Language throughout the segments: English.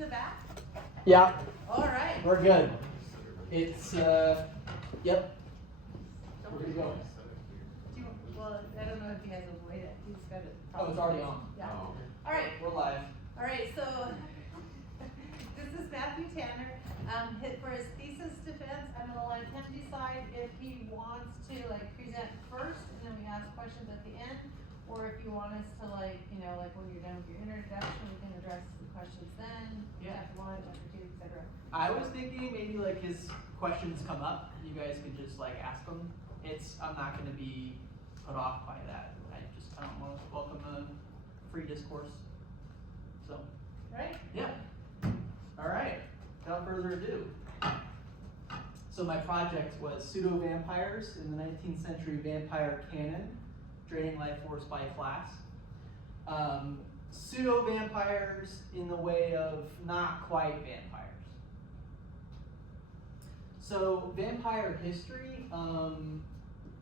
the back? Yeah. All right. We're good. It's, yep. Where do you go? Well, I don't know if he has a way that he's got it. Oh, it's already on. Yeah. Oh. All right. We're live. All right, so this is Matthew Tanner. For his thesis defense, I'm gonna let him decide if he wants to present first and then we ask questions at the end, or if you want us to when you're done with your introduction, we can address the questions then, after one, after two, etc. I was thinking maybe his questions come up, you guys could just ask them. I'm not gonna be put off by that. I don't want to welcome a free discourse. So. Right? Yeah. All right. Without further ado. So my project was Pseudo-Vampires in the 19th century vampire canon, draining life force by class. Pseudo-vampires in the way of not quite vampires. So vampire history,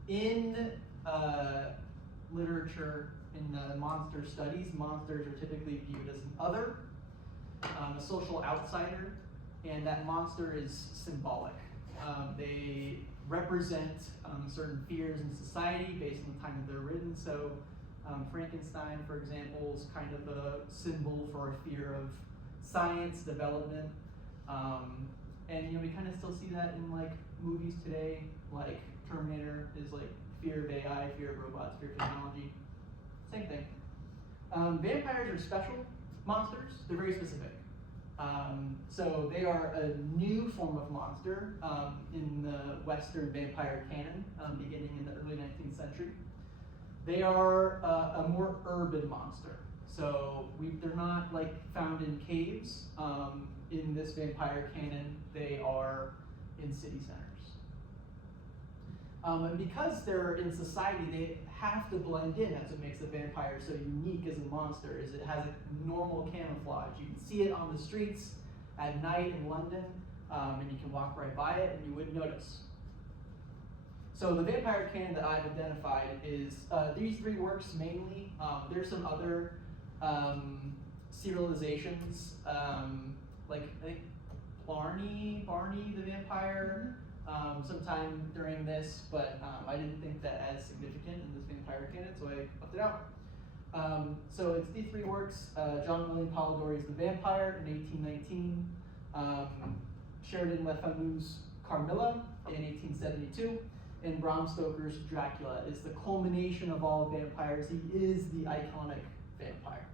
in literature, in monster studies, monsters are typically viewed as an other, a social outsider, and that monster is symbolic. They represent certain fears in society based on the time that they're written. So Frankenstein, for example, is kind of a symbol for a fear of science development. And we kind of still see that in movies today, like Terminator is fear of AI, fear of robots, fear of technology. Same thing. Vampires are special monsters. They're very specific. So they are a new form of monster in the Western vampire canon, beginning in the early 19th century. They are a more urban monster. So they're not found in caves. In this vampire canon, they are in city centers. And because they're in society, they have to blend in. That's what makes the vampire so unique as a monster, is it has a normal camouflage. You can see it on the streets at night in London, and you can walk right by it and you wouldn't notice. So the vampire canon that I've identified is these three works mainly. There's some other serializations, I think Barney the Vampire, sometime during this, but I didn't think that as significant in this vampire canon, so I left it out. So it's these three works: John William Polidori's The Vampire in 1819, Sheridan Le Fanu's Carmilla in 1872, and Bram Stoker's Dracula is the culmination of all vampires. He is the iconic vampire.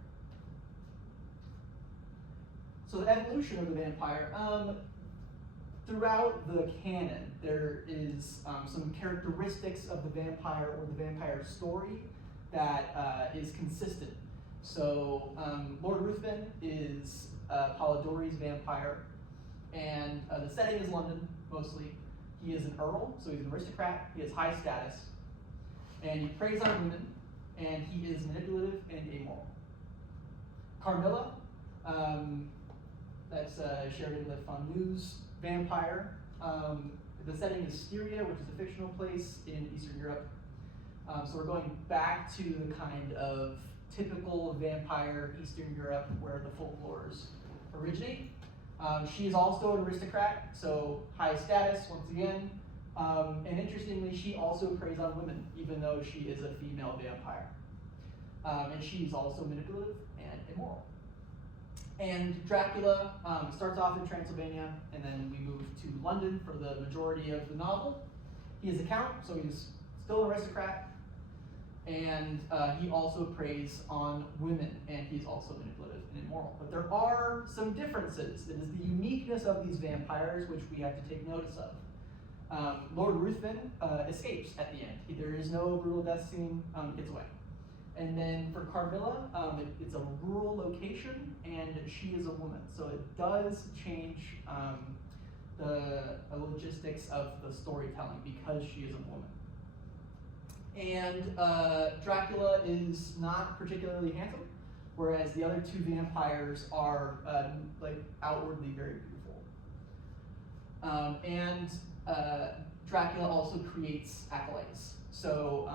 So the evolution of the vampire. Throughout the canon, there is some characteristics of the vampire or the vampire story that is consistent. So Lord Ruthven is Polidori's vampire, and the setting is London, mostly. He is an earl, so he's an aristocrat, he has high status, and he preys on women, and he is manipulative and amoral. Carmilla, that's Sheridan Le Fanu's vampire. The setting is Styria, which is a fictional place in Eastern Europe. So we're going back to the kind of typical vampire Eastern Europe where the folklores originate. She is also an aristocrat, so high status once again. And interestingly, she also preys on women, even though she is a female vampire. And she's also manipulative and immoral. And Dracula starts off in Transylvania, and then we move to London for the majority of the novel. He is a count, so he's still an aristocrat, and he also preys on women, and he's also manipulative and immoral. But there are some differences. It is the uniqueness of these vampires which we have to take notice of. Lord Ruthven escapes at the end. There is no brutal death scene, gets away. And then for Carmilla, it's a rural location, and she is a woman. So it does change the logistics of the storytelling because she is a woman. And Dracula is not particularly handsome, whereas the other two vampires are outwardly very beautiful. And Dracula also creates acolytes. So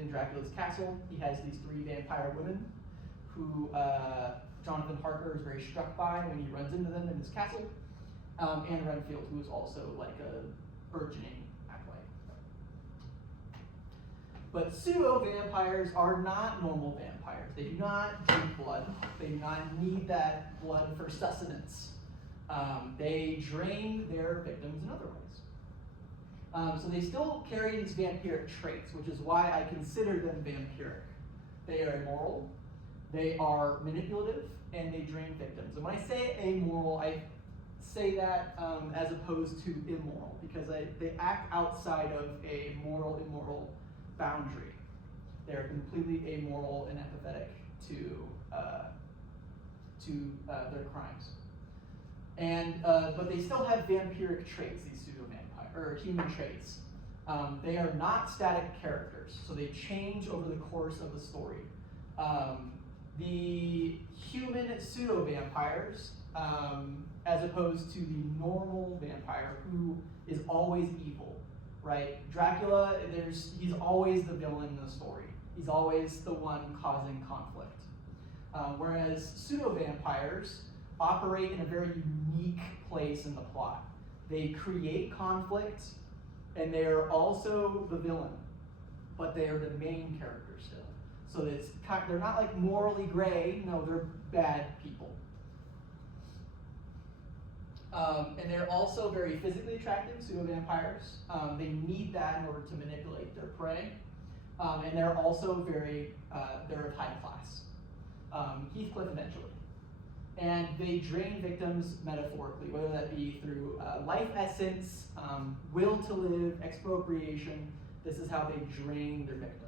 in Dracula's castle, he has these three vampire women who Jonathan Harker is very struck by when he runs into them in his castle, and Renfield, who is also like a burgeoning acolyte. But pseudo-vampires are not normal vampires. They do not drink blood. They do not need that blood for sustenance. They drain their victims in other ways. So they still carry these vampiric traits, which is why I consider them vampiric. They are immoral, they are manipulative, and they drain victims. And when I say amoral, I say that as opposed to immoral, because they act outside of a moral-immoral boundary. They're completely amoral and empathetic to their crimes. And but they still have vampiric traits, these pseudo-vampire or human traits. They are not static characters, so they change over the course of the story. The human pseudo-vampires, as opposed to the normal vampire who is always evil, right? Dracula, he's always the villain in the story. He's always the one causing conflict. Whereas pseudo-vampires operate in a very unique place in the plot. They create conflict, and they are also the villain, but they are the main character still. So they're not like morally gray, no, they're bad people. And they're also very physically attractive, pseudo-vampires. They need that in order to manipulate their prey. And they're also they're of high class. Heathcliff eventually. And they drain victims metaphorically, whether that be through life essence, will to live, expropriation. This is how they drain their victims.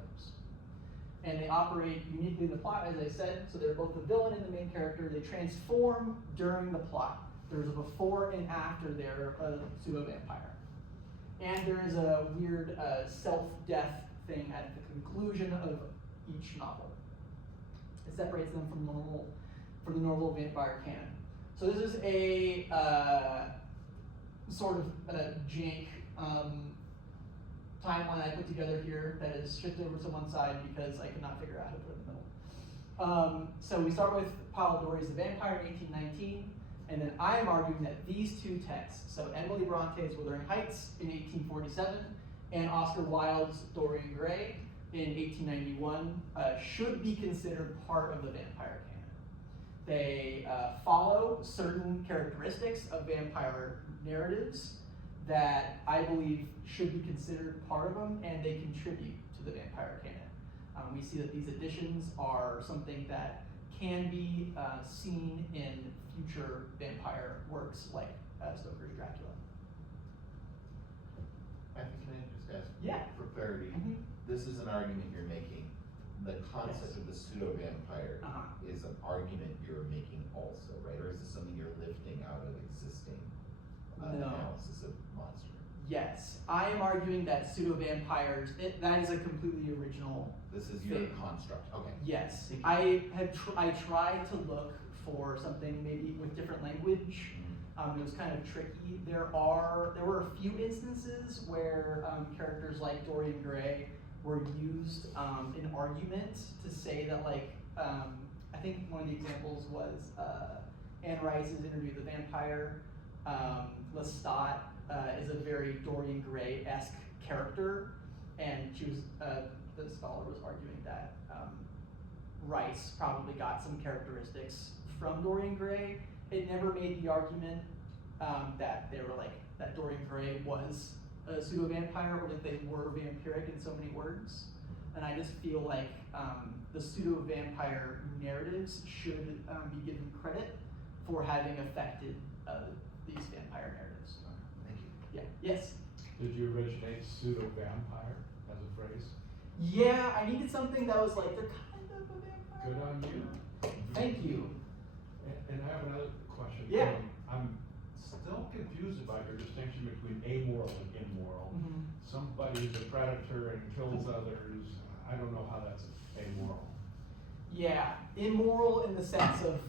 And they operate uniquely in the plot, as I said, so they're both the villain and the main character. They transform during the plot. There's a before and after they're a pseudo-vampire. And there is a weird self-death thing at the conclusion of each novel. It separates them from the normal vampire canon. So this is a sort of jank timeline I put together here that is shifted over to one side because I could not figure out how to put it in the middle. So we start with Polidori's The Vampire in 1819, and then I am arguing that these two texts, so Emily Bronte's Wuthering Heights in 1847 and Oscar Wilde's Dorian Gray in 1891, should be considered part of the vampire canon. They follow certain characteristics of vampire narratives that I believe should be considered part of them, and they contribute to the vampire canon. We see that these additions are something that can be seen in future vampire works like Stoker's Dracula. Matthew, can I just ask for clarity? Mm-hmm. This is an argument you're making. The concept of the pseudo-vampire is an argument you're making also, right? Or is this something you're lifting out of existing analysis of monster? Yes, I am arguing that pseudo-vampires, that is a completely original This is your thing. construct, okay. Yes, I tried to look for something maybe with different language. It was kind of tricky. There were a few instances where characters like Dorian Gray were used in argument to say that, like, I think one of the examples was Anne Rice's Interview with the Vampire. Lestat is a very Dorian Gray-esque character, and she was the scholar was arguing that Rice probably got some characteristics from Dorian Gray. It never made the argument that they were that Dorian Gray was a pseudo-vampire, or that they were vampiric in so many words. And I just feel like the pseudo-vampire narratives should be given credit for having affected these vampire narratives. Thank you. Yeah. Yes? Did you originate pseudo-vampire as a phrase? Yeah, I needed something that was like, they're kind of a vampire. Good on you. Thank you. And I have another question. Yeah. I'm still confused about your distinction between amoral and immoral. Mm-hmm. Somebody who's a predator and kills others, I don't know how that's amoral. Yeah, immoral in the sense of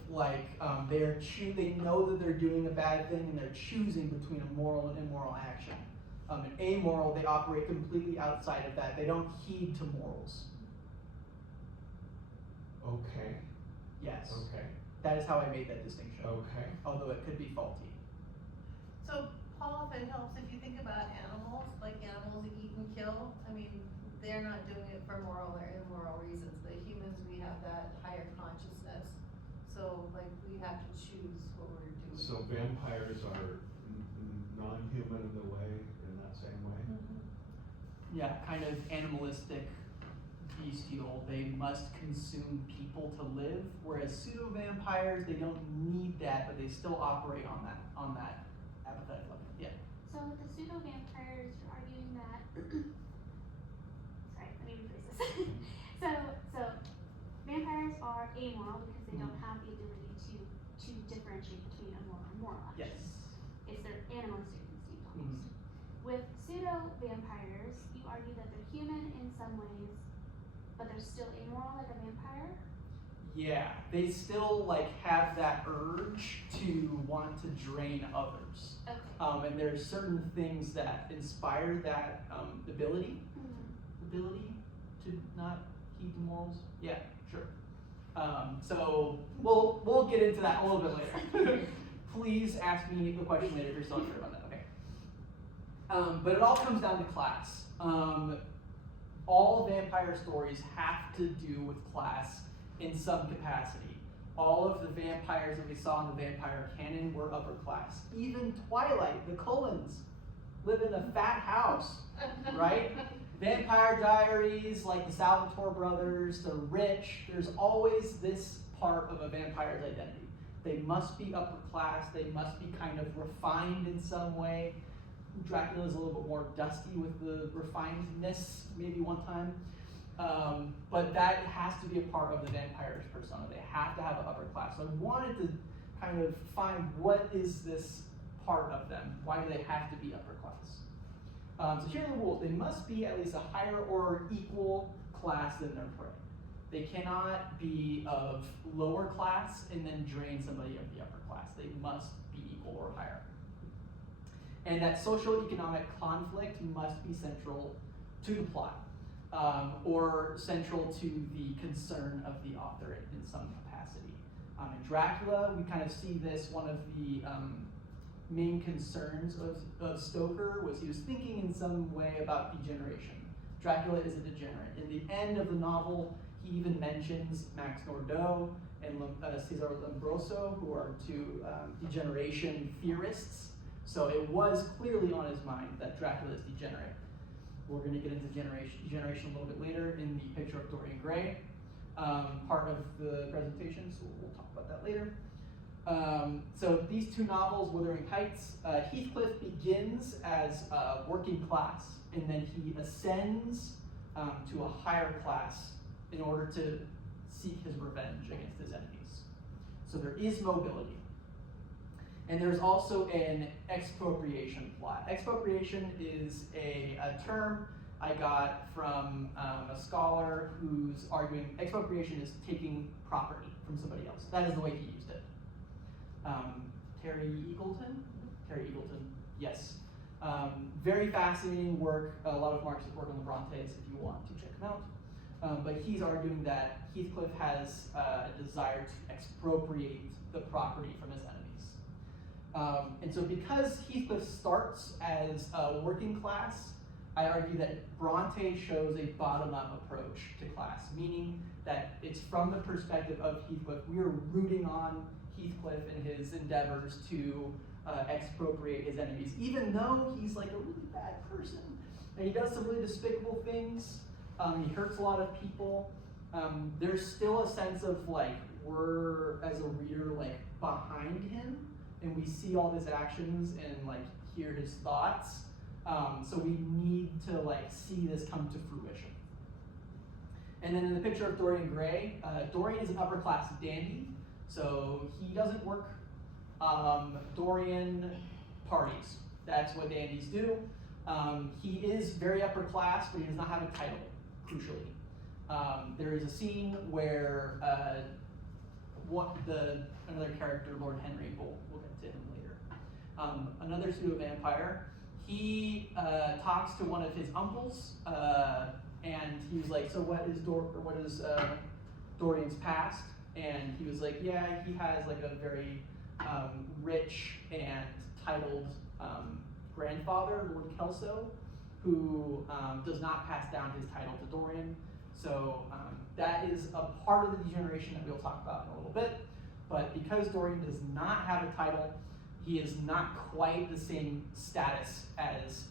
they know that they're doing a bad thing and they're choosing between a moral and immoral action. And amoral, they operate completely outside of that. They don't heed to morals. Okay. Yes. Okay, That is how I made that distinction. okay. Although it could be faulty. So, Paul, if it helps, if you think about animals, like animals that eat and kill, I mean, they're not doing it for moral or immoral reasons. The humans, we have that higher consciousness. So, like, we have to choose what we're doing. So vampires are non-human in the way, in that same way? Mhm. Yeah, kind of animalistic, bestial. They must consume people to live, whereas pseudo-vampires, they don't need that, but they still operate on that apathetic level. Yeah. So with the pseudo-vampires, you're arguing that, sorry, let me rephrase this. So vampires are amoral because they don't have the ability to differentiate between immoral and moral actions. Yes. It's their animalistic instinct almost. With pseudo-vampires, you argue that they're human in some ways, but they're still amoral like a vampire? Yeah, they still like have that urge to want to drain others. Okay. And there's certain things that inspire that ability to not heed the morals. Yeah, sure. So we'll get into that a little bit later. Please ask me the question later if you're still unsure about that. Okay. But it all comes down to class. All vampire stories have to do with class in some capacity. All of the vampires that we saw in the vampire canon were upper class. Even Twilight, the Cullens, live in a fat house, right? Vampire Diaries, like the Salvatore brothers, the rich, there's always this part of a vampire's identity. They must be upper class, they must be kind of refined in some way. Dracula is a little bit more dusty with the refinedness, maybe one time. But that has to be a part of the vampire's persona. They have to have an upper class. So I wanted to kind of find what is this part of them? Why do they have to be upper class? So here are the rules. They must be at least a higher or equal class than their prey. They cannot be of lower class and then drain somebody of the upper class. They must be equal or higher. And that social-economic conflict must be central to the plot, or central to the concern of the author in some capacity. In Dracula, we kind of see this, one of the main concerns of Stoker was he was thinking in some way about degeneration. Dracula is a degenerate. In the end of the novel, he even mentions Max Nordau and Cesar Lombroso, who are two degeneration theorists. So it was clearly on his mind that Dracula is degenerate. We're going to get into degeneration a little bit later in the Picture of Dorian Gray part of the presentation, so we'll talk about that later. So these two novels, Wuthering Heights, Heathcliff begins as working class, and then he ascends to a higher class in order to seek his revenge against his enemies. So there is mobility. And there's also an expropriation plot. Expropriation is a term I got from a scholar who's arguing expropriation is taking property from somebody else. That is the way he used it. Terry Eagleton, yes. Very fascinating work. A lot of Marxist work on the Brontes if you want to check them out. But he's arguing that Heathcliff has a desire to expropriate the property from his enemies. And so because Heathcliff starts as a working class, I argue that Bronte shows a bottom-up approach to class, meaning that it's from the perspective of Heathcliff. We are rooting on Heathcliff and his endeavors to expropriate his enemies, even though he's like a really bad person. And he does some really despicable things. He hurts a lot of people. There's still a sense of like, we're, as a reader, like behind him, and we see all his actions and like hear his thoughts. So we need to like see this come to fruition. And then in the Picture of Dorian Gray, Dorian is an upper class dandy, so he doesn't work. Dorian parties. That's what dandies do. He is very upper class, but he does not have a title, crucially. There is a scene where another character, Lord Henry, we'll get to him later. Another pseudo-vampire, he talks to one of his uncles, and he was like, so what is Dorian's past? and he was like, yeah, he has like a very rich and titled grandfather, Lord Kelso, who does not pass down his title to Dorian. So that is a part of the degeneration that we'll talk about in a little bit. But because Dorian does not have a title, he is not quite the same status as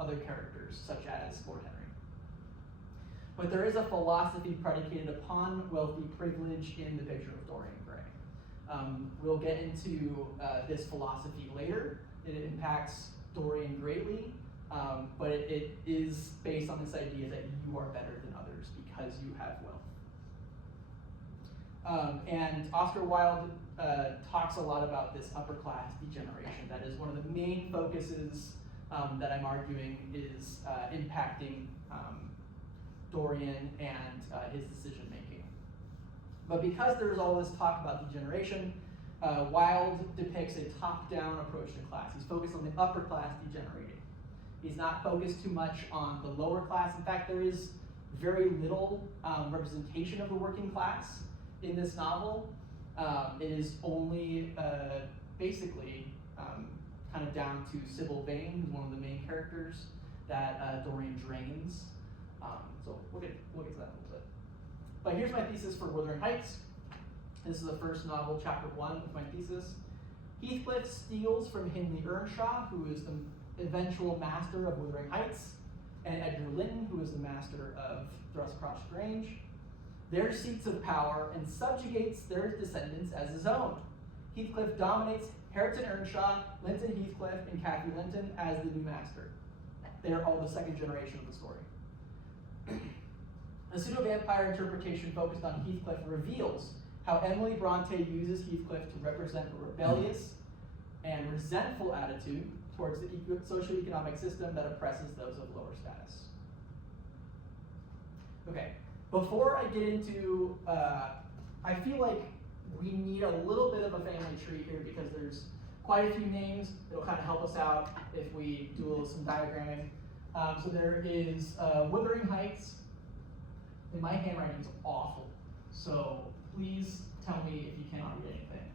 other characters, such as Lord Henry. But there is a philosophy predicated upon wealthy privilege in the picture of Dorian Gray. We'll get into this philosophy later. It impacts Dorian greatly, but it is based on this idea that you are better than others because you have wealth. And Oscar Wilde talks a lot about this upper class degeneration. That is one of the main focuses that I'm arguing is impacting Dorian and his decision making. But because there's all this talk about degeneration, Wilde depicts a top-down approach to class. He's focused on the upper class degenerating. He's not focused too much on the lower class. In fact, there is very little representation of the working class in this novel. It is only basically kind of down to Sybil Vane, who's one of the main characters that Dorian drains. So we'll get to that in a little bit. But here's my thesis for Wuthering Heights. This is the first novel, chapter 1 of my thesis. Heathcliff steals from Hindley Earnshaw, who is the eventual master of Wuthering Heights, and Edgar Linton, who is the master of Thrushcross Grange, their seats of power and subjugates their descendants as his own. Heathcliff dominates Hareton Earnshaw, Linton Heathcliff, and Cathy Linton as the new master. They are all the second generation of the story. A pseudo-vampire interpretation focused on Heathcliff reveals how Emily Bronte uses Heathcliff to represent a rebellious and resentful attitude towards the socioeconomic system that oppresses those of lower status. Okay, before I get into, I feel like we need a little bit of a family tree here because there's quite a few names. It'll kind of help us out if we do some diagramming. So there is Wuthering Heights, and my handwriting is awful, so please tell me if you cannot read anything.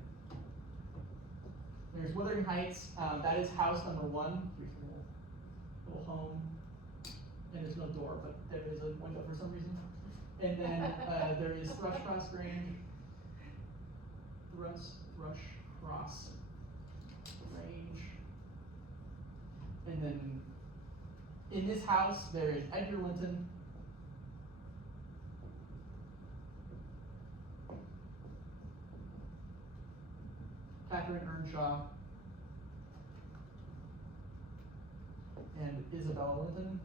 There's Wuthering Heights, that is house number 1, little home, and there's no door, but there is a window for some reason. And then there is Thrushcross Grange, Thrushcross Grange, and then in this house there is Edgar Linton, Catherine Earnshaw, and Isabella Linton.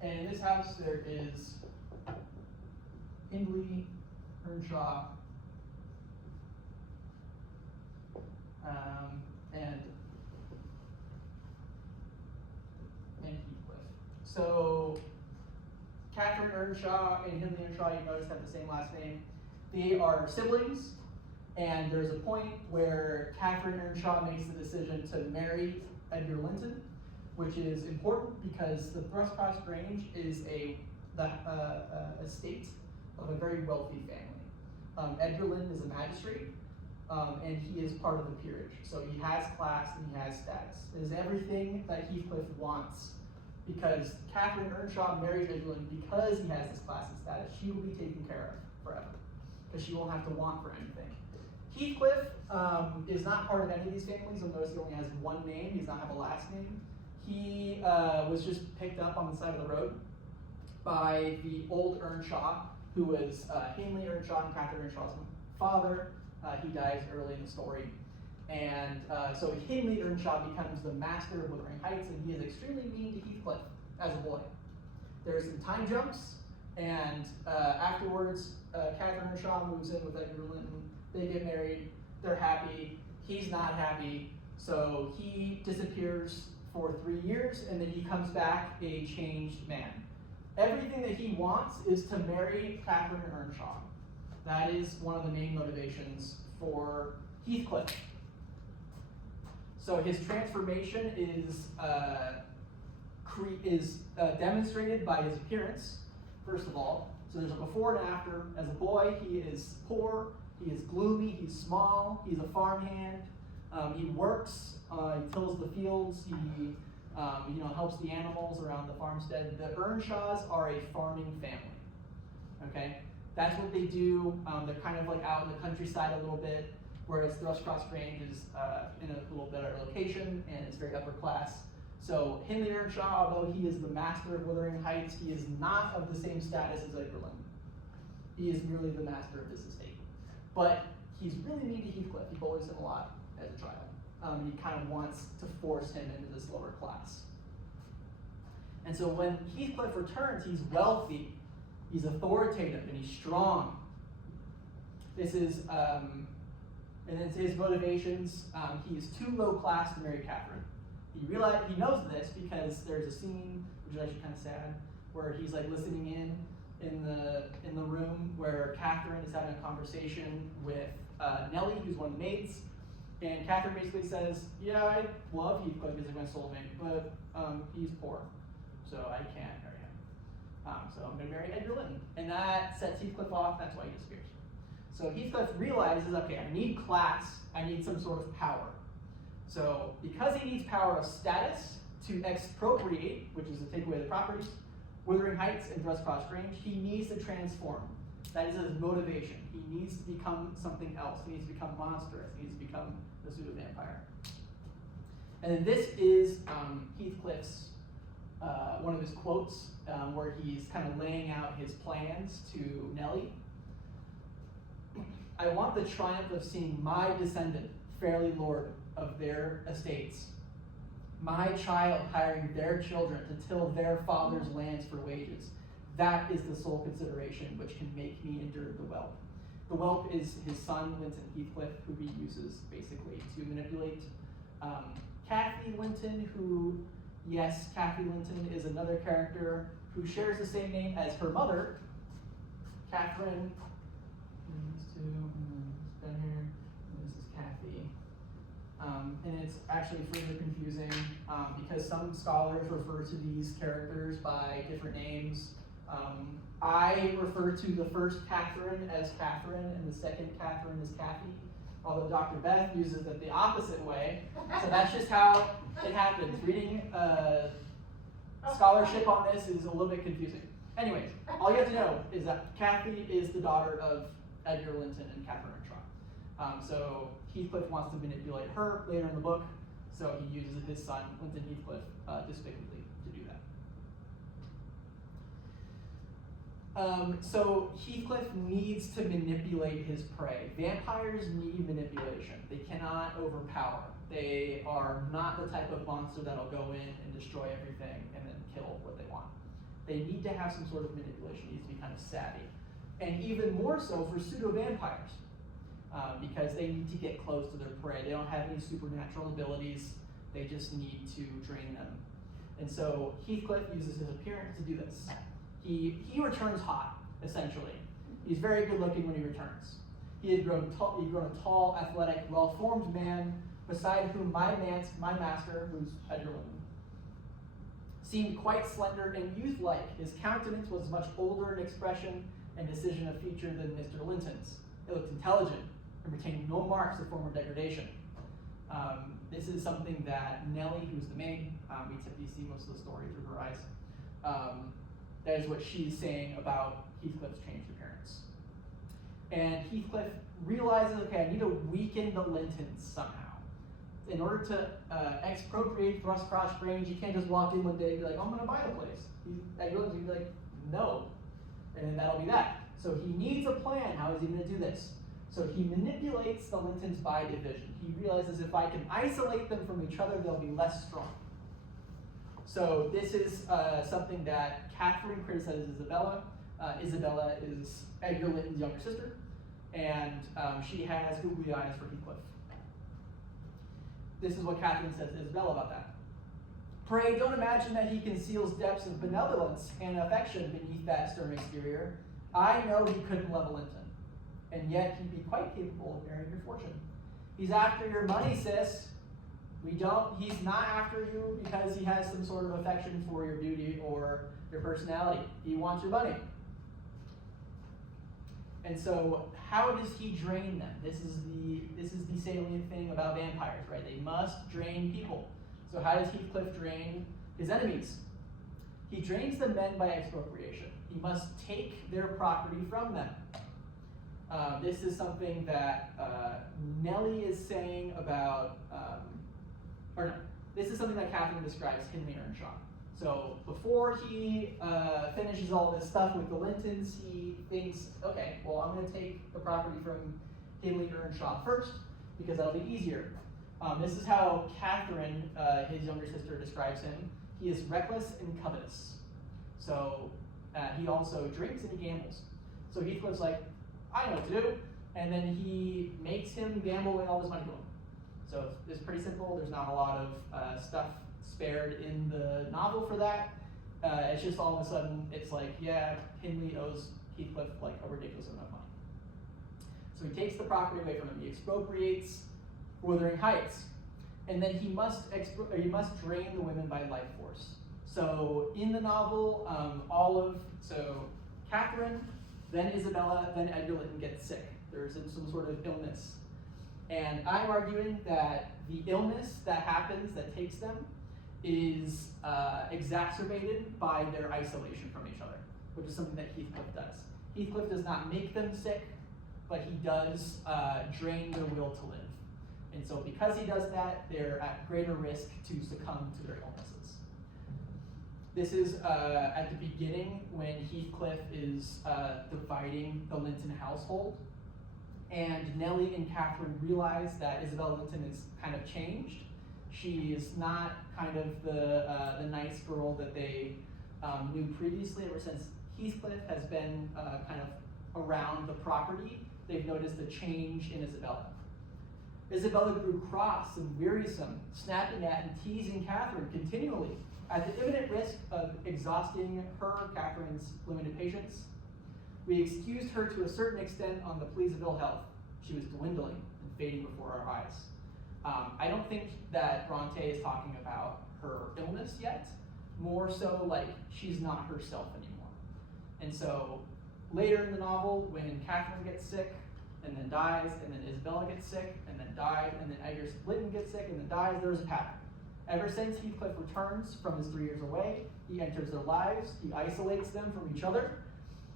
And in this house there is Hindley Earnshaw, and Heathcliff. So Catherine Earnshaw and Hindley Earnshaw, you notice, have the same last name. They are siblings, and there's a point where Catherine Earnshaw makes the decision to marry Edgar Linton, which is important because the Thrushcross Grange is the estate of a very wealthy family. Edgar Linton is a magistrate, and he is part of the peerage. So he has class and he has status. It is everything that Heathcliff wants, because Catherine Earnshaw marries Edgar Linton because he has this class and status. She will be taken care of forever, because she won't have to want for anything. Heathcliff is not part of any of these families. You'll notice he only has one name. He does not have a last name. He was just picked up on the side of the road by the old Earnshaw, who was Hindley Earnshaw and Catherine Earnshaw's father. He dies early in the story. And so Hindley Earnshaw becomes the master of Wuthering Heights, and he is extremely mean to Heathcliff as a boy. There's some time jumps, and afterwards, Catherine Earnshaw moves in with Edgar Linton. They get married. They're happy. He's not happy. So he disappears for 3 years, and then he comes back a changed man. Everything that he wants is to marry Catherine Earnshaw. That is one of the main motivations for Heathcliff. So his transformation is is demonstrated by his appearance, first of all. So there's a before and after. As a boy, he is poor, he is gloomy, he's small, he's a farmhand. He works, he tills the fields, he helps the animals around the farmstead. The Earnshaws are a farming family. Okay, that's what they do. They're kind of like out in the countryside a little bit, whereas Thrushcross Grange is in a little better location and it's very upper class. So Hindley Earnshaw, although he is the master of Wuthering Heights, he is not of the same status as Edgar Linton. He is merely the master of this estate. But he's really mean to Heathcliff. He bullies him a lot as a child. He kind of wants to force him into this lower class. And so when Heathcliff returns, he's wealthy, he's authoritative, and he's strong. This is, and it's his motivations. He is too low class to marry Catherine. He knows this because there's a scene, which is actually kind of sad, where he's like listening in the room where Catherine is having a conversation with Nellie, who's one of the maids, and Catherine basically says, "Yeah, I love Heathcliff because he's my soulmate, but he's poor, so I can't marry him. So I'm going to marry Edgar Linton," and that sets Heathcliff off. That's why he disappears. So Heathcliff realizes, okay, I need class. I need some sort of power. So because he needs power of status to expropriate, which is to take away the properties, Wuthering Heights and Thrushcross Grange, he needs to transform. That is his motivation. He needs to become something else. He needs to become monstrous. He needs to become the pseudo-vampire. And then this is Heathcliff's, one of his quotes, where he's kind of laying out his plans to Nellie. "I want the triumph of seeing my descendant fairly lord of their estates, my child hiring their children to till their father's lands for wages. That is the sole consideration which can make me endure the whelp." The whelp is his son, Linton Heathcliff, who he uses basically to manipulate. Kathy Linton, who, yes, Kathy Linton is another character who shares the same name as her mother, Catherine. These two, down here, and this is Kathy. And it's actually further confusing because some scholars refer to these characters by different names. I refer to the first Catherine as Catherine and the second Catherine as Kathy, although Dr. Beth uses it the opposite way. So that's just how it happens. Reading scholarship on this is a little bit confusing. Anyways, all you have to know is that Kathy is the daughter of Edgar Linton and Catherine Earnshaw. So Heathcliff wants to manipulate her later in the book, so he uses his son, Linton Heathcliff, despicably to do that. So Heathcliff needs to manipulate his prey. Vampires need manipulation. They cannot overpower. They are not the type of monster that'll go in and destroy everything and then kill what they want. They need to have some sort of manipulation. It needs to be kind of savvy. And even more so for pseudo-vampires, because they need to get close to their prey. They don't have any supernatural abilities. They just need to drain them. And so Heathcliff uses his appearance to do this. He returns hot, essentially. He's very good looking when he returns. He had grown a tall, athletic, well-formed man, beside whom my master, who's Edgar Linton, seemed quite slender and youth-like. His countenance was much older in expression and decision of feature than Mr. Linton's. It looked intelligent and retained no marks of former degradation. This is something that Nellie, who's the maid, we see most of the story through her eyes. That is what she's saying about Heathcliff's changed appearance. And Heathcliff realizes, okay, I need to weaken the Lintons somehow. In order to expropriate Thrushcross Grange, you can't just walk in one day and be like, I'm going to buy the place. Edgar Linton's going to be like, no. And then that'll be that. So he needs a plan. How is he going to do this? So he manipulates the Lintons by division. He realizes if I can isolate them from each other, they'll be less strong. So this is something that Catherine criticizes Isabella. Isabella is Edgar Linton's younger sister, and she has googly eyes for Heathcliff. This is what Catherine says to Isabella about that. Pray don't imagine that he conceals depths of benevolence and affection beneath that stern exterior. I know he couldn't love a Linton, and yet he'd be quite capable of marrying your fortune. He's after your money, sis. He's not after you because he has some sort of affection for your beauty or your personality. He wants your money. And so how does he drain them? This is the salient thing about vampires, right? They must drain people. So how does Heathcliff drain his enemies? He drains the men by expropriation. He must take their property from them. This is something that Nellie is saying about, this is something that Catherine describes Hindley Earnshaw. So before he finishes all this stuff with the Lintons, he thinks, okay, well, I'm going to take the property from Hindley Earnshaw first because that'll be easier. This is how Catherine, his younger sister, describes him. He is reckless and covetous. So he also drinks and he gambles. So Heathcliff's like, I know what to do. And then he makes him gamble away all his money to him. So it's pretty simple. There's not a lot of stuff spared in the novel for that. It's just all of a sudden, it's like, yeah, Hindley owes Heathcliff like a ridiculous amount of money. So he takes the property away from him. He expropriates Wuthering Heights. And then he must drain the women by life force. So in the novel, Catherine, then Isabella, then Edgar Linton gets sick. There's some sort of illness. And I'm arguing that the illness that happens, that takes them, is exacerbated by their isolation from each other, which is something that Heathcliff does. Heathcliff does not make them sick, but he does drain their will to live. And so because he does that, they're at greater risk to succumb to their illnesses. This is at the beginning when Heathcliff is dividing the Linton household. And Nellie and Catherine realize that Isabella Linton is kind of changed. She is not kind of the nice girl that they knew previously. Ever since Heathcliff has been kind of around the property, they've noticed a change in Isabella. Isabella grew cross and wearisome, snapping at and teasing Catherine continually, at the imminent risk of exhausting her, Catherine's, limited patience. We excused her to a certain extent on the pleas of ill health. She was dwindling and fading before our eyes. I don't think that Bronte is talking about her illness yet, more so like she's not herself anymore. And so later in the novel, when Catherine gets sick and then dies, and then Isabella gets sick and then dies, and then Edgar Linton gets sick and then dies, there's a pattern. Ever since Heathcliff returns from his 3 years away, he enters their lives, he isolates them from each other,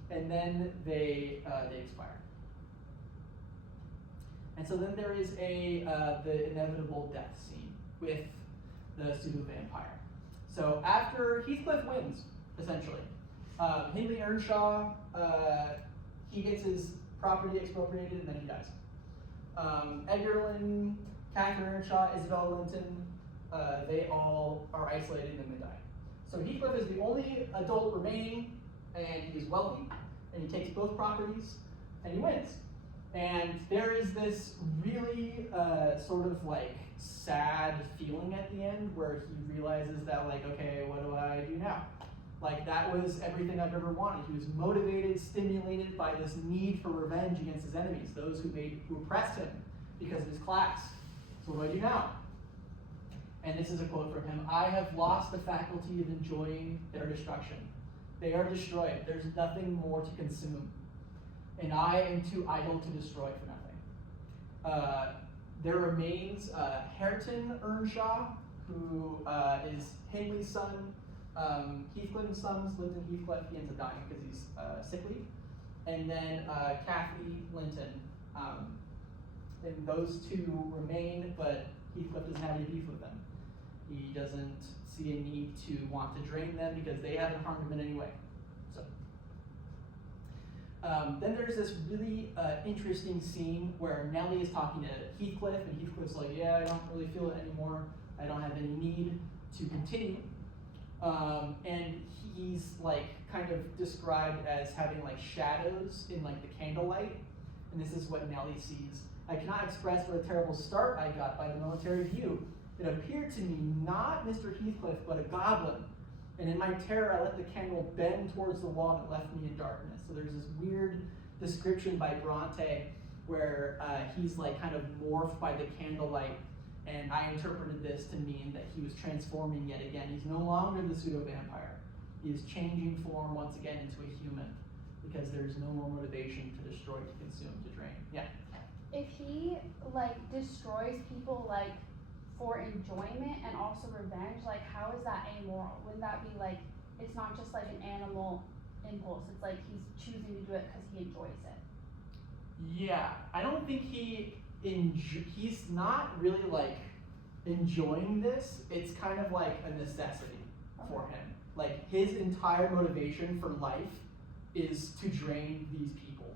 and then they expire. And so then there is the inevitable death scene with the pseudo-vampire. So after Heathcliff wins, essentially, Hindley Earnshaw, he gets his property expropriated and then he dies. Edgar Linton, Catherine Earnshaw, Isabella Linton, they all are isolated and then they die. So Heathcliff is the only adult remaining, and he's wealthy, and he takes both properties, and he wins. And there is this really sort of like sad feeling at the end where he realizes that like, okay, what do I do now? Like that was everything I've ever wanted. He was motivated, stimulated by this need for revenge against his enemies, those who oppressed him because of his class. So what do I do now? And this is a quote from him: I have lost the faculty of enjoying their destruction. They are destroyed. There's nothing more to consume. And I am too idle to destroy for nothing. There remains Hareton Earnshaw, who is Hindley's son, Heathcliff's son, lived in Heathcliff. He ends up dying because he's sickly. And then Kathy Linton. And those two remain, but Heathcliff doesn't have any beef with them. He doesn't see a need to want to drain them because they haven't harmed him in any way. So then there's this really interesting scene where Nellie is talking to Heathcliff, and Heathcliff's like, yeah, I don't really feel it anymore. I don't have any need to continue. And he's like kind of described as having like shadows in like the candlelight. And this is what Nellie sees. I cannot express what a terrible start I got by the military view. It appeared to me not Mr. Heathcliff, but a goblin. And in my terror, I let the candle bend towards the wall and it left me in darkness. So there's this weird description by Bronte where he's like kind of morphed by the candlelight And I interpreted this to mean that he was transforming yet again. He's no longer the pseudo-vampire. He is changing form once again into a human because there's no more motivation to destroy, to consume, to drain. Yeah? If he like destroys people like for enjoyment and also revenge, like how is that amoral? Wouldn't that be like, it's not just like an animal impulse, it's like he's choosing to do it because he enjoys it. Yeah, I don't think he's not really like enjoying this. It's kind of like a necessity for him. Like his entire motivation for life is to drain these people.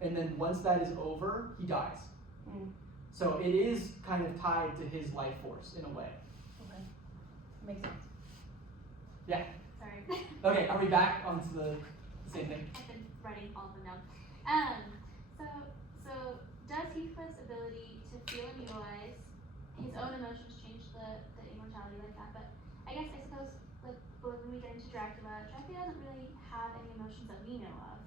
And then once that is over, he dies. Mm. So it is kind of tied to his life force in a way. Okay. Makes sense. Yeah. Sorry. Okay, are we back onto the same thing? I've been writing all of them down. So does Heathcliff's ability to feel and utilize his own emotions change the immortality like that? But I guess I suppose like when we get into Dracula doesn't really have any emotions that we know of.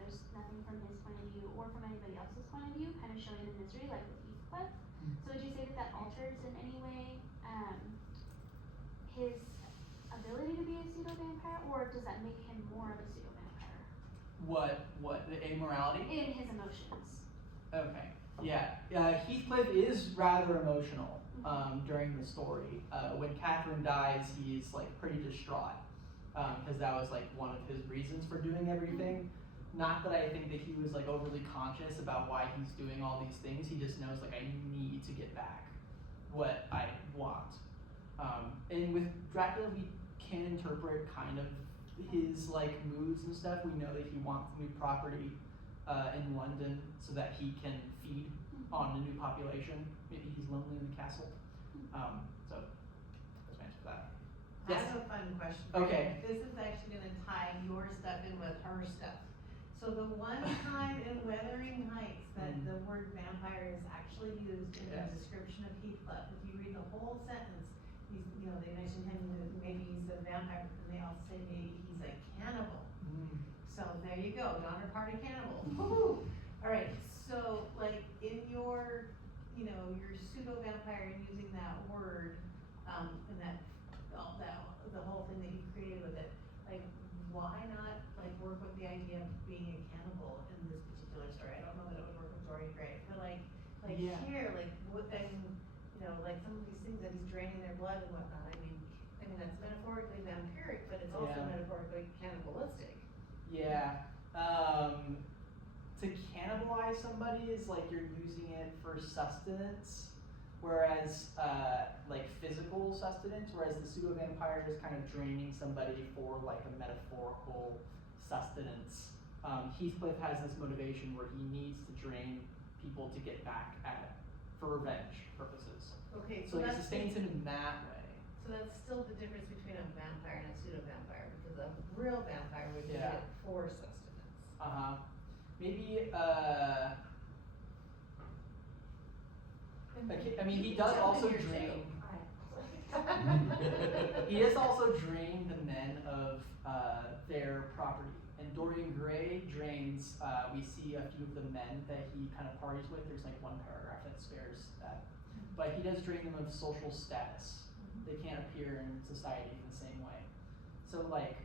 There's nothing from his point of view or from anybody else's point of view, kind of showing the misery like with Heathcliff. So would you say that alters in any way his ability to be a pseudo-vampire, or does that make him more of a pseudo-vampire? What, the amorality? In his emotions. Okay, yeah. Heathcliff is rather emotional during the story. When Catherine dies, he's like pretty distraught because that was like one of his reasons for doing everything. Not that I think that he was like overly conscious about why he's doing all these things. He just knows like I need to get back what I want. And with Dracula, we can interpret kind of his like moods and stuff. We know that he wants new property in London so that he can feed on a new population. Maybe he's lonely in the castle. So that's my answer for that. Yes. I have a fun question. Okay. This is actually gonna tie your stuff in with her stuff. So the one time in Wuthering Heights that the word vampire is actually used in the description of Heathcliff, if you read the whole sentence, he's, they mention him, maybe he's a vampire, and they also say maybe he's a cannibal. So there you go, non-reported cannibal. Woo-hoo! All right, so like in your, your pseudo-vampire and using that word, and the whole thing that you created with it, like why not like work with the idea of being a cannibal in this particular story? I don't know that it would work with Dorian Gray, but like here, like what, like some of these things that he's draining their blood and whatnot. I mean that's metaphorically vampiric, but it's also metaphorically cannibalistic. Yeah. To cannibalize somebody is like you're using it for sustenance, whereas like physical sustenance, whereas the pseudo-vampire is kind of draining somebody for like a metaphorical sustenance. Heathcliff has this motivation where he needs to drain people to get back at it for revenge purposes. Okay, So he sustains him in that way. So that's still the difference between a vampire and a pseudo-vampire, because a real vampire would do it for sustenance. Maybe, I mean, he does also drain. He does also drain the men of their property. And Dorian Gray drains, we see a few of the men that he kind of parties with. There's like one paragraph that spares that. But he does drain them of social status. They can't appear in society in the same way. So like,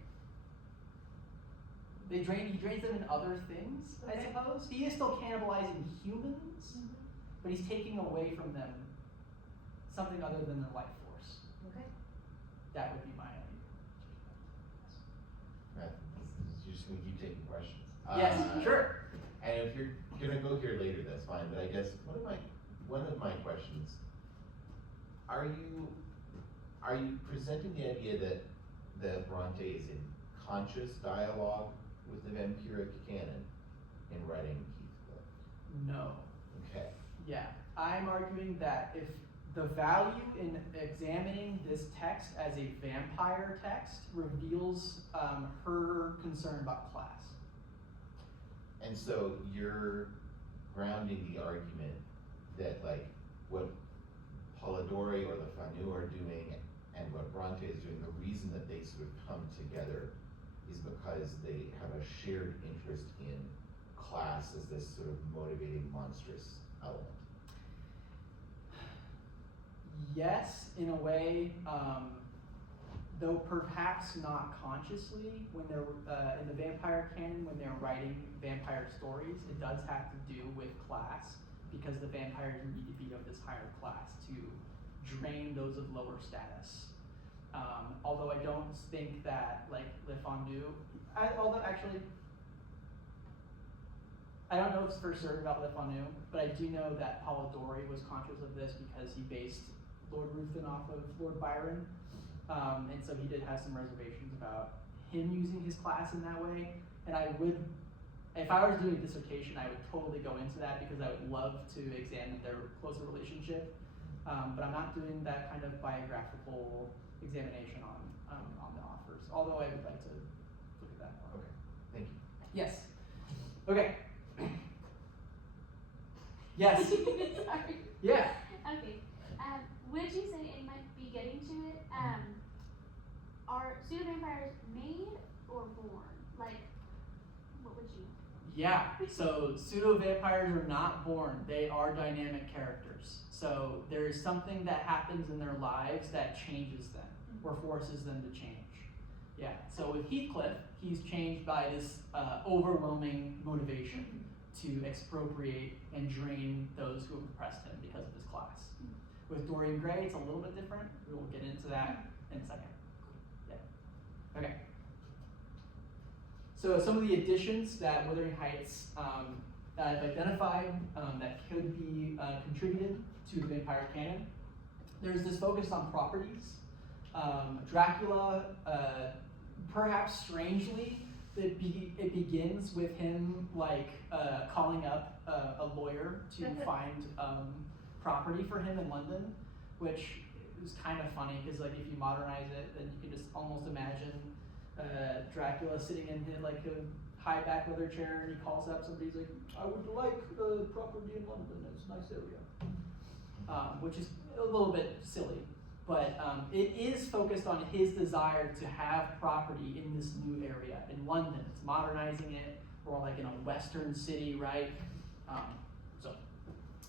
he drains them in other things, I suppose. He is still cannibalizing humans, but he's taking away from them something other than their life force. Okay. That would be my idea. Right. You're just gonna keep taking questions. Yes, sure. And if you're gonna go here later, that's fine, but I guess one of my questions, are you presenting the idea that Bronte is in conscious dialogue with the vampiric canon in writing Heathcliff? No. Okay. Yeah, I'm arguing that if the value in examining this text as a vampire text reveals her concern about class. And so you're grounding the argument that like what Polidori or the Fanu are doing and what Bronte is doing, the reason that they sort of come together is because they have a shared interest in class as this sort of motivating monstrous element. yes, in a way, though perhaps not consciously. When they're in the vampire canon, when they're writing vampire stories, it does have to do with class, because the vampires need to be of this higher class to drain those of lower status. Although I don't think that, like, Le Fondue, although actually, I don't know if it's for certain about Le Fondue, but I do know that Polidori was conscious of this because he based Lord Ruthven off of Lord Byron. And so he did have some reservations about him using his class in that way. And I would, if I was doing a dissertation, I would totally go into that because I would love to examine their closer relationship. But I'm not doing that kind of biographical examination on the authors, although I would like to look at that more. Okay, thank you. Yes. Okay. Yes. Sorry. Yeah. Okay. Would you say, it might be getting to it, are pseudo-vampires made or born? Like, what would you? Yeah, so pseudo-vampires are not born, they are dynamic characters. So there is something that happens in their lives that changes them or forces them to change. Yeah, so with Heathcliff, he's changed by this overwhelming motivation to expropriate and drain those who have oppressed him because of his class. With Dorian Gray, it's a little bit different. We will get into that in a second. Yeah. Okay. So some of the additions that Wuthering Heights I've identified that could be contributed to the vampire canon. There's this focus on properties. Dracula, perhaps strangely, it begins with him like calling up a lawyer to find property for him in London, which is kind of funny because like if you modernize it, then you can just almost imagine Dracula sitting in like a high back leather chair, and he calls up somebody. He's like, "I would like the property in London. It's a nice area," which is a little bit silly, but it is focused on his desire to have property in this new area in London. It's modernizing it, or like in a western city, right? So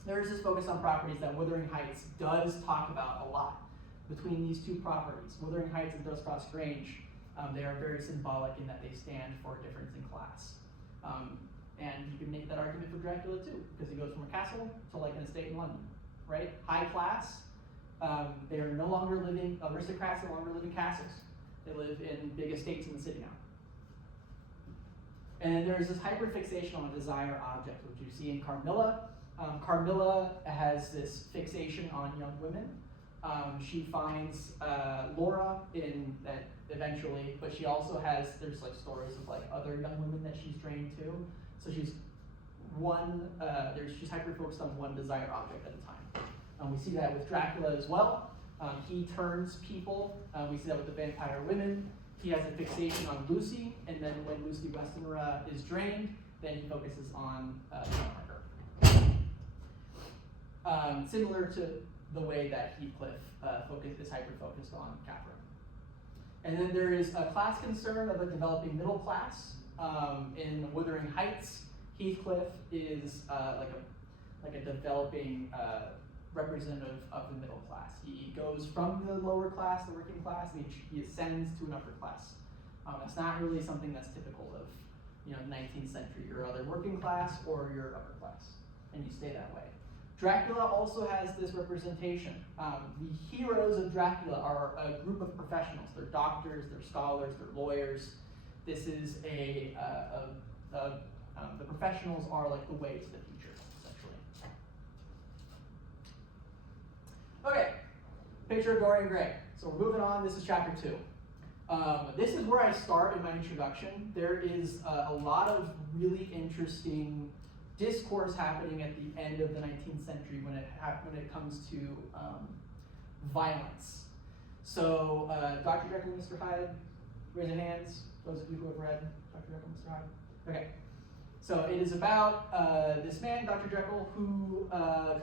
there is this focus on properties that Wuthering Heights does talk about a lot. Between these two properties, Wuthering Heights and Thrushcross Grange, they are very symbolic in that they stand for a difference in class. And you can make that argument for Dracula too, because he goes from a castle to like an estate in London, right? High class, they are no longer living, aristocrats no longer live in castles. They live in big estates in the city now. And then there's this hyperfixation on a desire object, which you see in Carmilla. Carmilla has this fixation on young women. She finds Laura in that eventually, but she also has, there's like stories of like other young women that she's drained to. So she's she's hyper-focused on one desire object at a time. We see that with Dracula as well. He turns people. We see that with the vampire women. He has a fixation on Lucy, and then when Lucy Westenra is drained, then he focuses on Harker. Similar to the way that Heathcliff is hyper-focused on Catherine. And then there is a class concern of a developing middle class. In Wuthering Heights, Heathcliff is like a developing representative of the middle class. He goes from the lower class, the working class, and he ascends to an upper class. It's not really something that's typical of 19th century. You're either working class or you're upper class, and you stay that way. Dracula also has this representation. The heroes of Dracula are a group of professionals. They're doctors, they're scholars, they're lawyers. This is the professionals are like the way to the future, essentially. Okay, picture of Dorian Gray. So we're moving on, this is chapter 2. This is where I start in my introduction. There is a lot of really interesting discourse happening at the end of the 19th century when it comes to violence. So, Dr. Jekyll and Mr. Hyde, raise your hands, those of you who have read Dr. Jekyll and Mr. Hyde. Okay, so it is about this man, Dr. Jekyll, who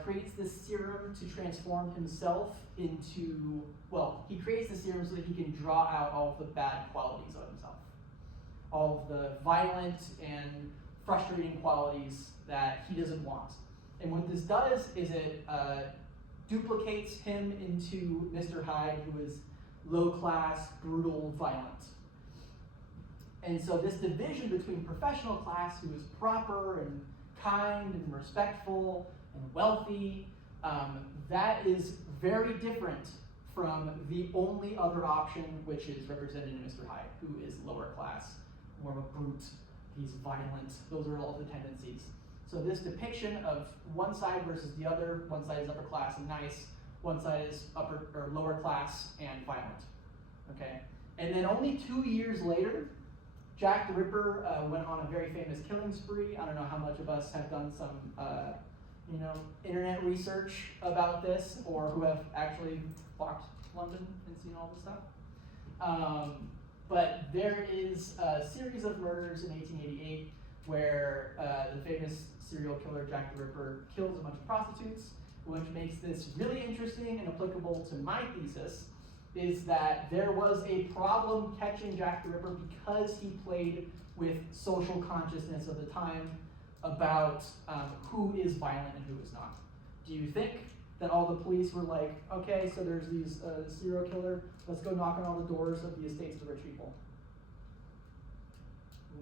creates this serum to transform himself into, well, he creates the serum so that he can draw out all of the bad qualities of himself. All of the violent and frustrating qualities that he doesn't want. And what this does is it duplicates him into Mr. Hyde, who is low class, brutal, violent. And so this division between professional class, who is proper and kind and respectful and wealthy, that is very different from the only other option, which is represented in Mr. Hyde, who is lower class, more of a brute, he's violent, those are all the tendencies. So this depiction of one side versus the other, one side is upper class and nice, one side is upper or lower class and violent. Okay? And then only 2 years later, Jack the Ripper went on a very famous killing spree. I don't know how much of us have done some internet research about this, or who have actually walked London and seen all this stuff. But there is a series of murders in 1888 where the famous serial killer Jack the Ripper kills a bunch of prostitutes, which makes this really interesting and applicable to my thesis, is that there was a problem catching Jack the Ripper because he played with social consciousness of the time about who is violent and who is not. Do you think that all the police were like, okay, so there's these serial killer, let's go knock on all the doors of the estates of the rich people?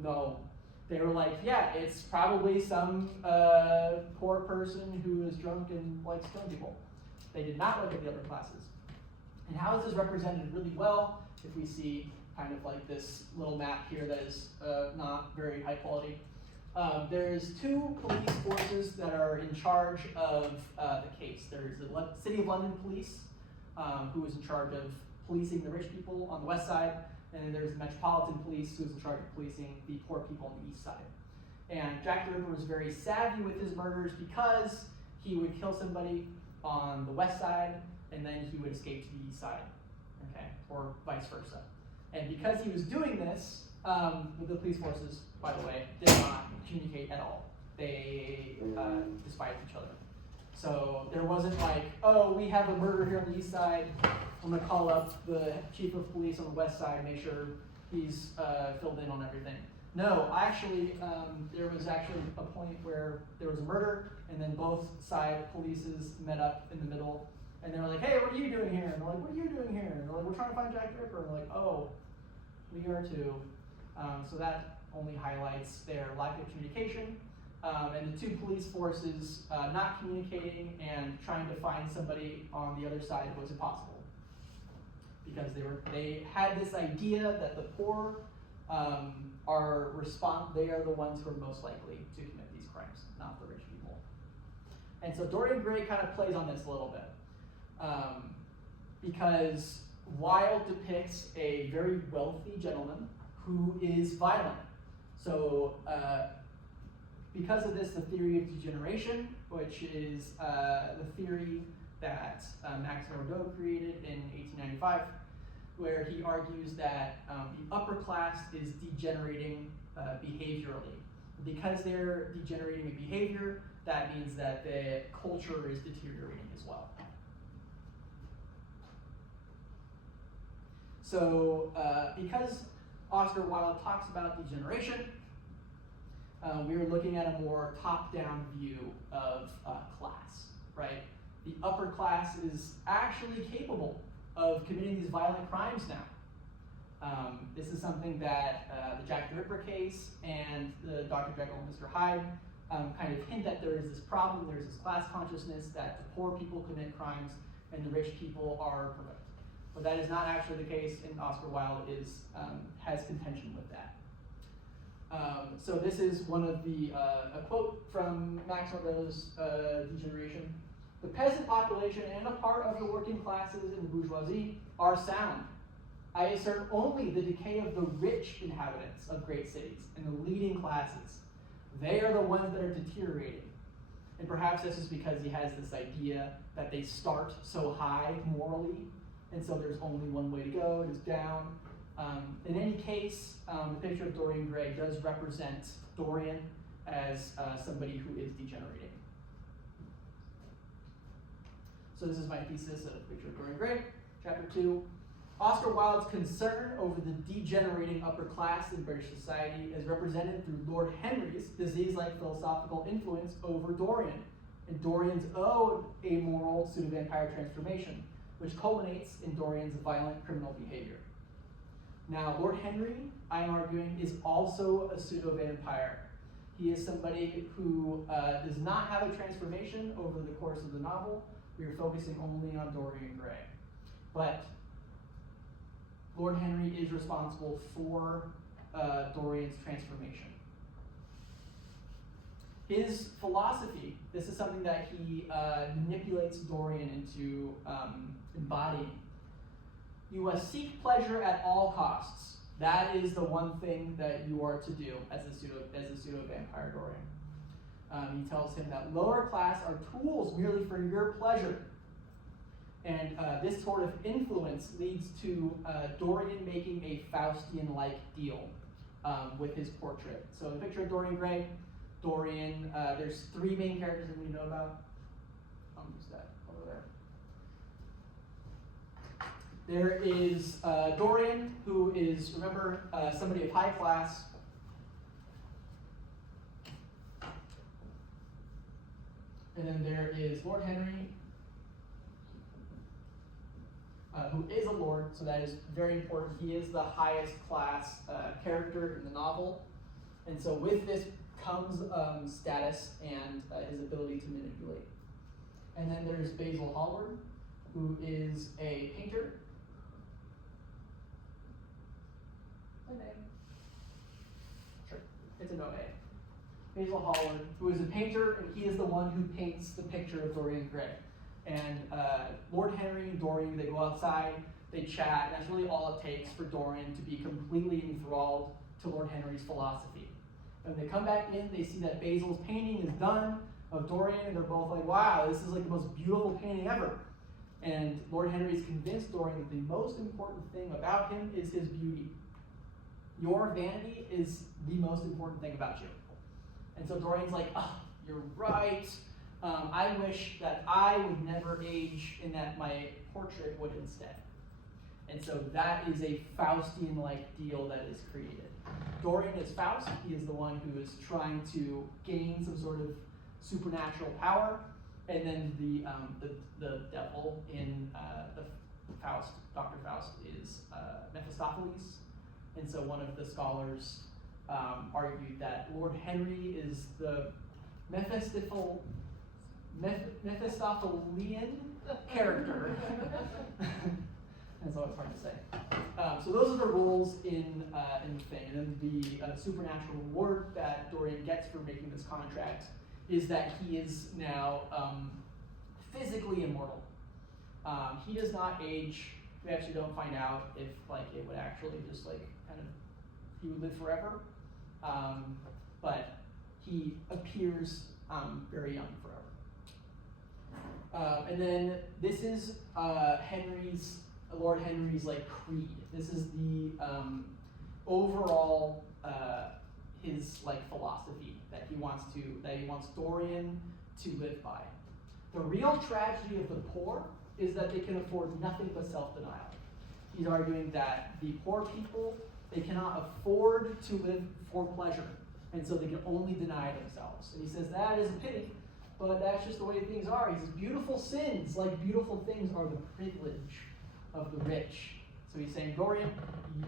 No. They were like, yeah, it's probably some poor person who is drunk and likes killing people. They did not look at the other classes. And how is this represented really well? If we see kind of like this little map here that is not very high quality. There's 2 police forces that are in charge of the case. There's the City of London Police, who is in charge of policing the rich people on the west side, and then there's the Metropolitan Police, who is in charge of policing the poor people on the east side. And Jack the Ripper was very savvy with his murders because he would kill somebody on the west side, and then he would escape to the east side, okay, or vice versa. And because he was doing this, the police forces, by the way, did not communicate at all. They despised each other. So there wasn't like, oh, we have a murder here on the east side, I'm gonna call up the chief of police on the west side, make sure he's filled in on everything. No, actually, there was actually a point where there was a murder, and then both side polices met up in the middle, and they were like, hey, what are you doing here? And they're like, what are you doing here? And they're like, we're trying to find Jack the Ripper. And they're like, oh, we are too. So that only highlights their lack of communication, and the 2 police forces not communicating and trying to find somebody on the other side was impossible. Because they had this idea that the poor they are the ones who are most likely to commit these crimes, not the rich people. And so Dorian Gray kind of plays on this a little bit, because Wilde depicts a very wealthy gentleman who is violent. So because of this, the theory of degeneration, which is the theory that Max Nordau created in 1895, where he argues that the upper class is degenerating behaviorally. Because they're degenerating in behavior, that means that the culture is deteriorating as well. So because Oscar Wilde talks about degeneration, we were looking at a more top-down view of class, right? The upper class is actually capable of committing these violent crimes now. This is something that the Jack the Ripper case and the Dr. Jekyll and Mr. Hyde kind of hint that there is this problem, there's this class consciousness that the poor people commit crimes and the rich people are perfect. But that is not actually the case, and Oscar Wilde has contention with that. So this is one of the, a quote from Max Nordau's Degeneration. The peasant population and a part of the working classes and the bourgeoisie are sound. I assert only the decay of the rich inhabitants of great cities and the leading classes. They are the ones that are deteriorating. And perhaps this is because he has this idea that they start so high morally, and so there's only one way to go, it is down. In any case, the picture of Dorian Gray does represent Dorian as somebody who is degenerating. So this is my thesis of the picture of Dorian Gray, chapter 2. Oscar Wilde's concern over the degenerating upper class in British society is represented through Lord Henry's disease-like philosophical influence over Dorian, and Dorian's own amoral pseudo-vampire transformation, which culminates in Dorian's violent criminal behavior. Now, Lord Henry, I'm arguing, is also a pseudo-vampire. He is somebody who does not have a transformation over the course of the novel. We are focusing only on Dorian Gray. But Lord Henry is responsible for Dorian's transformation. His philosophy, this is something that he manipulates Dorian into embodying. You must seek pleasure at all costs. That is the one thing that you are to do as a pseudo-vampire Dorian. He tells him that lower class are tools merely for your pleasure. And this sort of influence leads to Dorian making a Faustian-like deal with his portrait. So the picture of Dorian Gray, Dorian, there's three main characters that we know about. Who's that over there? There is Dorian, who is, remember, somebody of high class. And then there is Lord Henry, who is a lord, so that is very important. He is the highest class character in the novel. And so with this comes status and his ability to manipulate. And then there's Basil Hallward, who is a painter. An A. Sure, it's an OA. Basil Hallward, who is a painter, and he is the one who paints the picture of Dorian Gray. And Lord Henry and Dorian, they go outside, they chat, and that's really all it takes for Dorian to be completely enthralled to Lord Henry's philosophy. And when they come back in, they see that Basil's painting is done of Dorian, and they're both like, wow, this is like the most beautiful painting ever. And Lord Henry's convinced Dorian that the most important thing about him is his beauty. Your vanity is the most important thing about you. And so Dorian's like, oh, you're right. I wish that I would never age and that my portrait would instead. And so that is a Faustian-like deal that is created. Dorian is Faust. He is the one who is trying to gain some sort of supernatural power. And then the devil in the Faust, Dr. Faust, is Mephistopheles. And so one of the scholars argued that Lord Henry is the Mephistophelian character. That's always hard to say. So those are the rules in the thing. And then the supernatural reward that Dorian gets for making this contract is that he is now physically immortal. He does not age. We actually don't find out if it would actually just he would live forever. But he appears very young forever. And then this is Lord Henry's creed. This is the overall his philosophy that he wants Dorian to live by. The real tragedy of the poor is that they can afford nothing but self-denial. He's arguing that the poor people, they cannot afford to live for pleasure, and so they can only deny themselves. And he says that is a pity, but that's just the way things are. He says beautiful sins, like beautiful things, are the privilege of the rich. So he's saying, Dorian,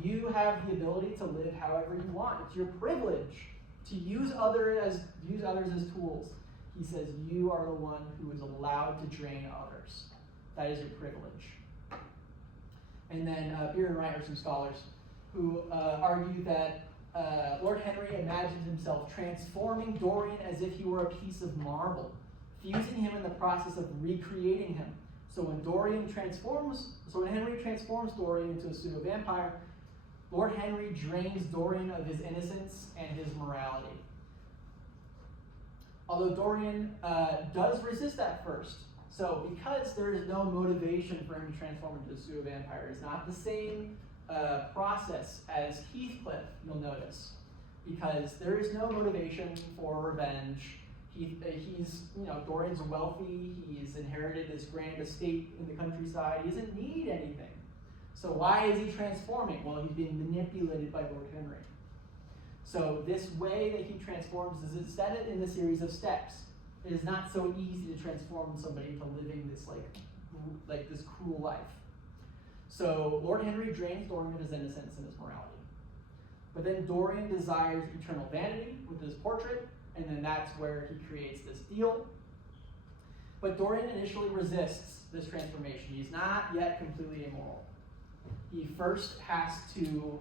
you have the ability to live however you want. It's your privilege to use others as tools. He says you are the one who is allowed to drain others. That is your privilege. And then Beer and Wright are some scholars who argue that Lord Henry imagines himself transforming Dorian as if he were a piece of marble, fusing him in the process of recreating him. So when Henry transforms Dorian into a pseudo-vampire, Lord Henry drains Dorian of his innocence and his morality. Although Dorian does resist at first. So because there is no motivation for him to transform into a pseudo-vampire, it's not the same process as Heathcliff, you'll notice. Because there is no motivation for revenge. He's Dorian's wealthy, he's inherited this grand estate in the countryside, he doesn't need anything. So why is he transforming? Well, he's being manipulated by Lord Henry. So this way that he transforms is set in a series of steps. it is not so easy to transform somebody into living this like this cruel life. So Lord Henry drains Dorian of his innocence and his morality. But then Dorian desires eternal vanity with his portrait, and then that's where he creates this deal. But Dorian initially resists this transformation. He's not yet completely immoral. He first has to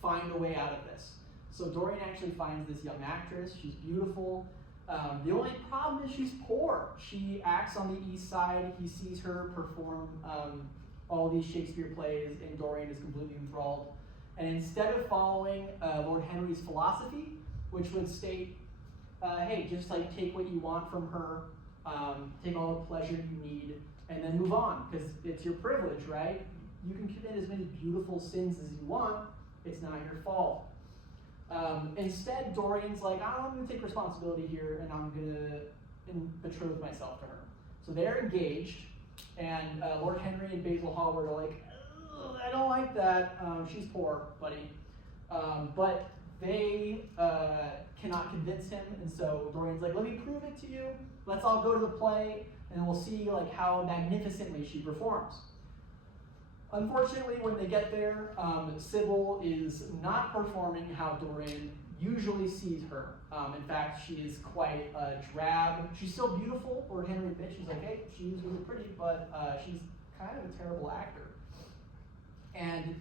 find a way out of this. So Dorian actually finds this young actress. She's beautiful. The only problem is she's poor. She acts on the East Side. He sees her perform all these Shakespeare plays, and Dorian is completely enthralled. And instead of following Lord Henry's philosophy, which would state, hey, just like take what you want from her, take all the pleasure you need, and then move on, because it's your privilege, right? You can commit as many beautiful sins as you want. It's not your fault. Instead, Dorian's like, I'm going to take responsibility here, and I'm going to betroth myself to her. So they're engaged, and Lord Henry and Basil Hallward are like, I don't like that. She's poor, buddy. But they cannot convince him, and so Dorian's like, let me prove it to you. Let's all go to the play, and we'll see like how magnificently she performs. Unfortunately, when they get there, Sybil is not performing how Dorian usually sees her. In fact, she is quite drab. She's still beautiful. Lord Henry admits, she's like, hey, she's really pretty, but she's kind of a terrible actor. And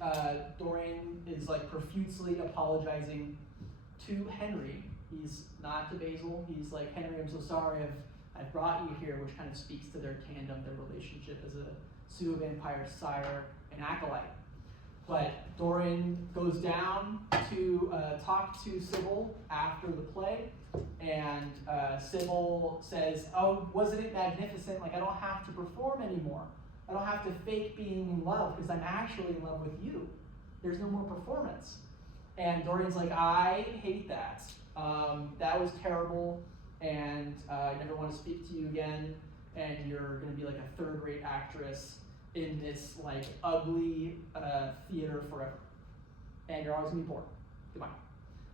Dorian is like profusely apologizing to Henry. He's not to Basil. He's like, Henry, I'm so sorry I've brought you here, which kind of speaks to their tandem, their relationship as a pseudo-vampire sire and acolyte. But Dorian goes down to talk to Sybil after the play, and Sybil says, oh, wasn't it magnificent? Like, I don't have to perform anymore. I don't have to fake being in love because I'm actually in love with you. There's no more performance. And Dorian's like, I hate that. That was terrible, and I never want to speak to you again, and you're going to be like a third-rate actress in this like ugly theater forever. And you're always going to be poor. Goodbye.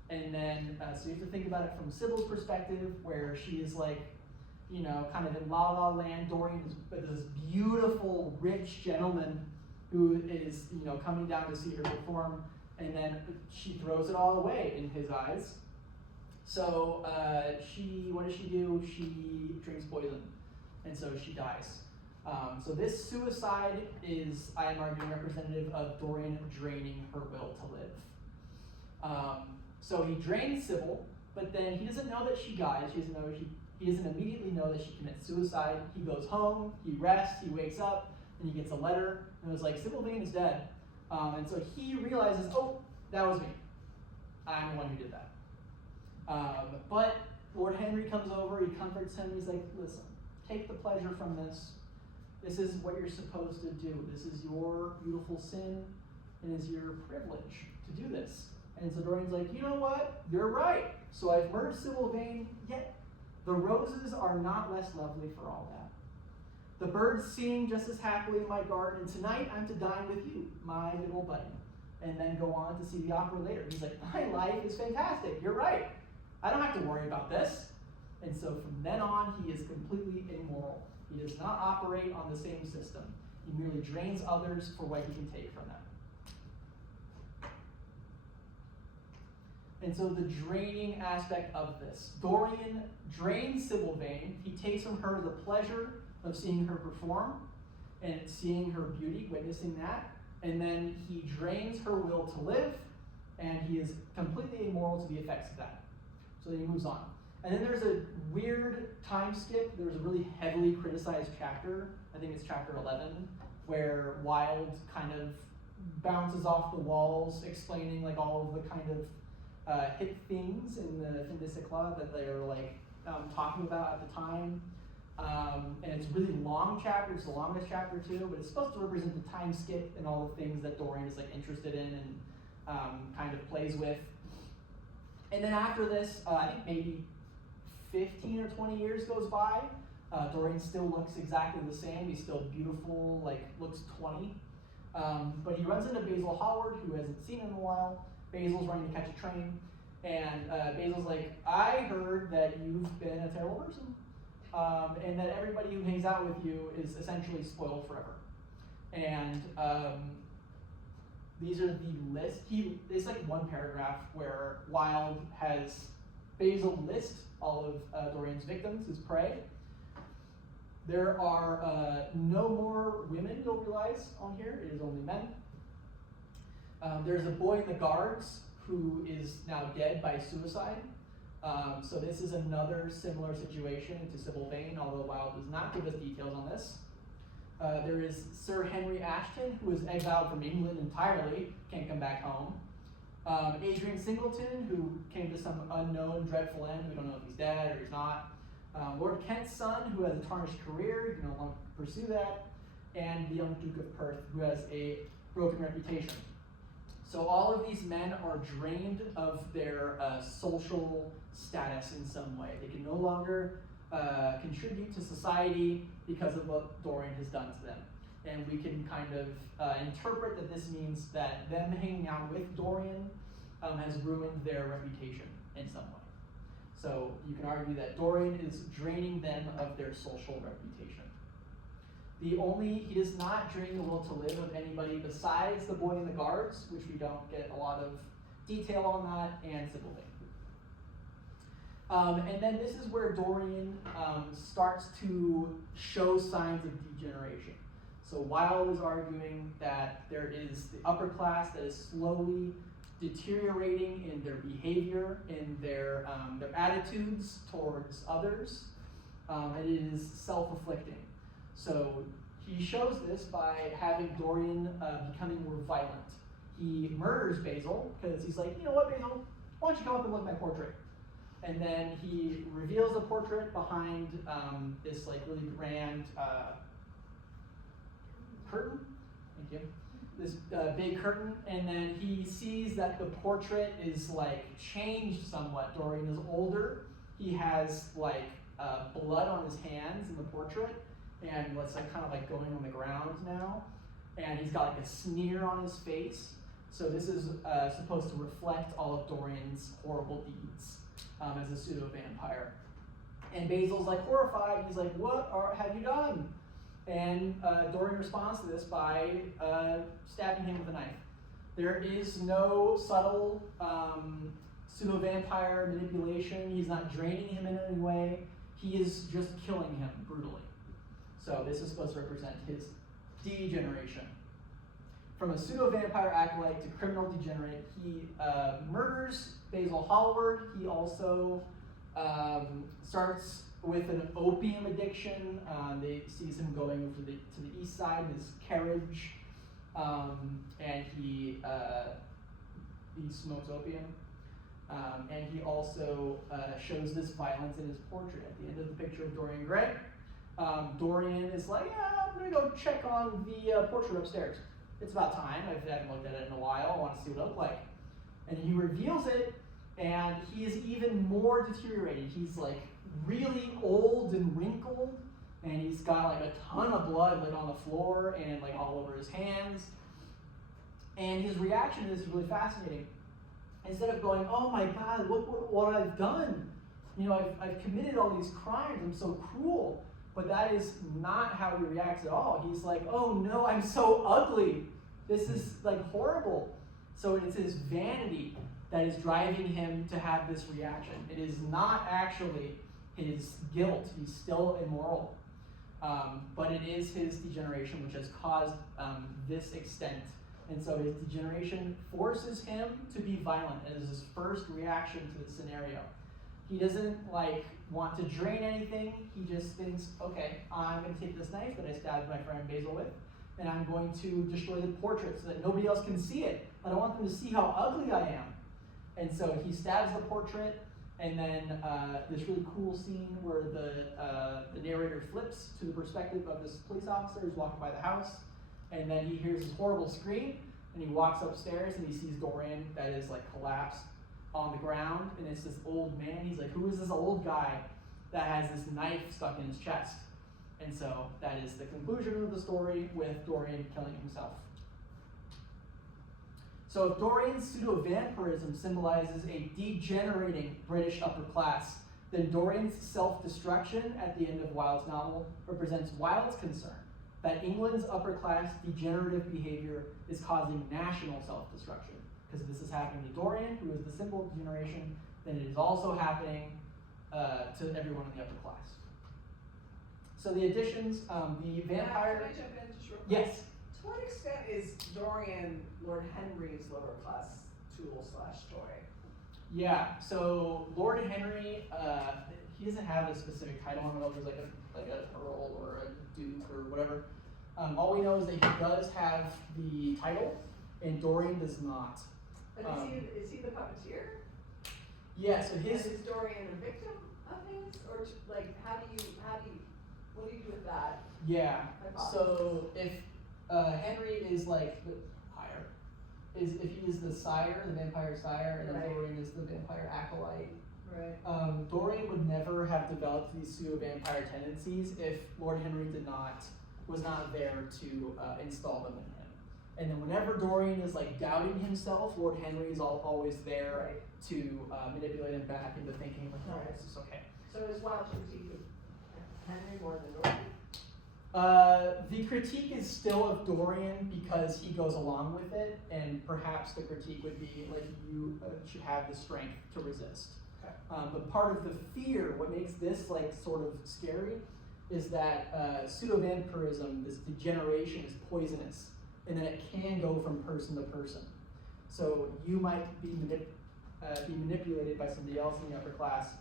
And then, so you have to think about it from Sybil's perspective, where she is like, you know, kind of in La La Land. Dorian is this beautiful, rich gentleman who is, you know, coming down to see her perform, and then she throws it all away in his eyes. So what does she do? She drinks poison, and so she dies. So this suicide is, I am arguing, representative of Dorian draining her will to live. So he drains Sybil, but then he doesn't know that she dies. He doesn't immediately know that she commits suicide. He goes home, he rests, he wakes up, and he gets a letter, and it was like, Sybil Vane is dead. And so he realizes, oh, that was me. I'm the one who did that. But Lord Henry comes over, he comforts him, he's like, listen, take the pleasure from this. This is what you're supposed to do. This is your beautiful sin, and it's your privilege to do this. And so Dorian's like, you know what? You're right. So I've murdered Sybil Vane, yet the roses are not less lovely for all that. The birds sing just as happily in my garden, and tonight I'm to dine with you, my little buddy, and then go on to see the opera later. He's like, my life is fantastic. You're right. I don't have to worry about this. And so from then on, he is completely immoral. He does not operate on the same system. He merely drains others for what he can take from them. And so the draining aspect of this. Dorian drains Sybil Vane. He takes from her the pleasure of seeing her perform and seeing her beauty, witnessing that. And then he drains her will to live, and he is completely immoral to the effects of that. So then he moves on. And then there's a weird time skip. There's a really heavily criticized chapter, I think it's chapter 11, where Wilde kind of bounces off the walls, explaining like all of the kind of hip things in the fin de siècle that they're like talking about at the time. And it's a really long chapter. It's the longest chapter too, but it's supposed to represent the time skip and all the things that Dorian is like interested in and kind of plays with. And then after this, I think maybe 15 or 20 years goes by. Dorian still looks exactly the same. He's still beautiful, like looks 20. But he runs into Basil Hallward, who hasn't seen him in a while. Basil's running to catch a train, And Basil's like, I heard that you've been a terrible person, and that everybody who hangs out with you is essentially spoiled forever. And these are the list. It's like one paragraph where Wilde has Basil list all of Dorian's victims, his prey. There are no more women, you'll realize, on here. It is only men. There's a boy in the guards who is now dead by suicide. So this is another similar situation to Sybil Vane, although Wilde does not give us details on this. There is Sir Henry Ashton, who is exiled from England entirely, can't come back home. Adrian Singleton, who came to some unknown, dreadful end. We don't know if he's dead or he's not. Lord Kent's son, who has a tarnished career, he can no longer pursue that. And the young Duke of Perth, who has a broken reputation. So all of these men are drained of their social status in some way. They can no longer contribute to society because of what Dorian has done to them. And we can kind of interpret that this means that them hanging out with Dorian has ruined their reputation in some way. So you can argue that Dorian is draining them of their social reputation. He does not drain the will to live of anybody besides the boy in the guards, which we don't get a lot of detail on that, and Sybil Vane. And then this is where Dorian starts to show signs of degeneration. So Wilde is arguing that there is the upper class that is slowly deteriorating in their behavior, in their attitudes towards others, and it is self-afflicting. So he shows this by having Dorian becoming more violent. He murders Basil because he's like, you know what, Basil, why don't you come up and look at my portrait? And then he reveals the portrait behind this like really grand curtain. Thank you. This big curtain, and then he sees that the portrait is like changed somewhat. Dorian is older. He has like blood on his hands in the portrait, and it's like kind of like going on the ground now. And he's got like a sneer on his face. So this is supposed to reflect all of Dorian's horrible deeds as a pseudo-vampire. And Basil's like horrified. He's like, "What have you done?" And Dorian responds to this by stabbing him with a knife. There is no subtle pseudo-vampire manipulation. He's not draining him in any way. He is just killing him brutally. So this is supposed to represent his degeneration. From a pseudo-vampire acolyte to criminal degenerate, he murders Basil Hallward. He also starts with an opium addiction. They sees him going to the east side in his carriage, and he smokes opium. And he also shows this violence in his portrait. At the end of the picture of Dorian Gray, Dorian is like, yeah, I'm gonna go check on the portrait upstairs. It's about time. I haven't looked at it in a while. I want to see what it looked like. And he reveals it, and he is even more deteriorated. He's like really old and wrinkled, and he's got like a ton of blood like on the floor and like all over his hands. And his reaction is really fascinating. Instead of going, oh my God, look what I've done. You know, I've committed all these crimes. I'm so cruel. But that is not how he reacts at all. He's like, oh no, I'm so ugly. This is like horrible. So it's his vanity that is driving him to have this reaction. It is not actually his guilt. He's still immoral. But it is his degeneration which has caused this extent. And so his degeneration forces him to be violent as his first reaction to the scenario. He doesn't like want to drain anything. He just thinks, okay, I'm going to take this knife that I stabbed my friend Basil with, and I'm going to destroy the portrait so that nobody else can see it. I don't want them to see how ugly I am. And so he stabs the portrait, and then this really cool scene where the narrator flips to the perspective of this police officer who's walking by the house, and then he hears this horrible scream, and he walks upstairs and he sees Dorian that is like collapsed on the ground, and it's this old man. He's like, who is this old guy that has this knife stuck in his chest? And so that is the conclusion of the story with Dorian killing himself. So if Dorian's pseudo-vampirism symbolizes a degenerating British upper class, then Dorian's self-destruction at the end of Wilde's novel represents Wilde's concern that England's upper class degenerative behavior is causing national self-destruction. Because if this is happening to Dorian, who is the symbol of degeneration, then it is also happening to everyone in the upper class. So the additions, the vampire. Can I jump in just real quick? Yes. To what extent is Dorian Lord Henry's lower class tool / toy? Yeah. So Lord Henry, he doesn't have a specific title. I don't know if there's like a earl or a duke or whatever. All we know is that he does have the title, and Dorian does not. But is he the puppeteer? Yeah. So his. And is Dorian a victim of his, or like what do you do with that? Yeah. hypothesis? So if Henry is like the higher, if he is the sire, the vampire sire, and then Right. Dorian is the vampire acolyte. Right. Dorian would never have developed these pseudo-vampire tendencies if Lord Henry was not there to install them in him. And then whenever Dorian is like doubting himself, Lord Henry is always there Right. to manipulate him back into thinking like, no, Right. this is okay. So is Wilde's critique of Henry more than Dorian? The critique is still of Dorian because he goes along with it, and perhaps the critique would be like you should have the strength to resist. Okay. But part of the fear, what makes this like sort of scary, is that pseudo-vampirism, this degeneration, is poisonous, and then it can go from person to person. So you might be manipulated by somebody else in the upper class,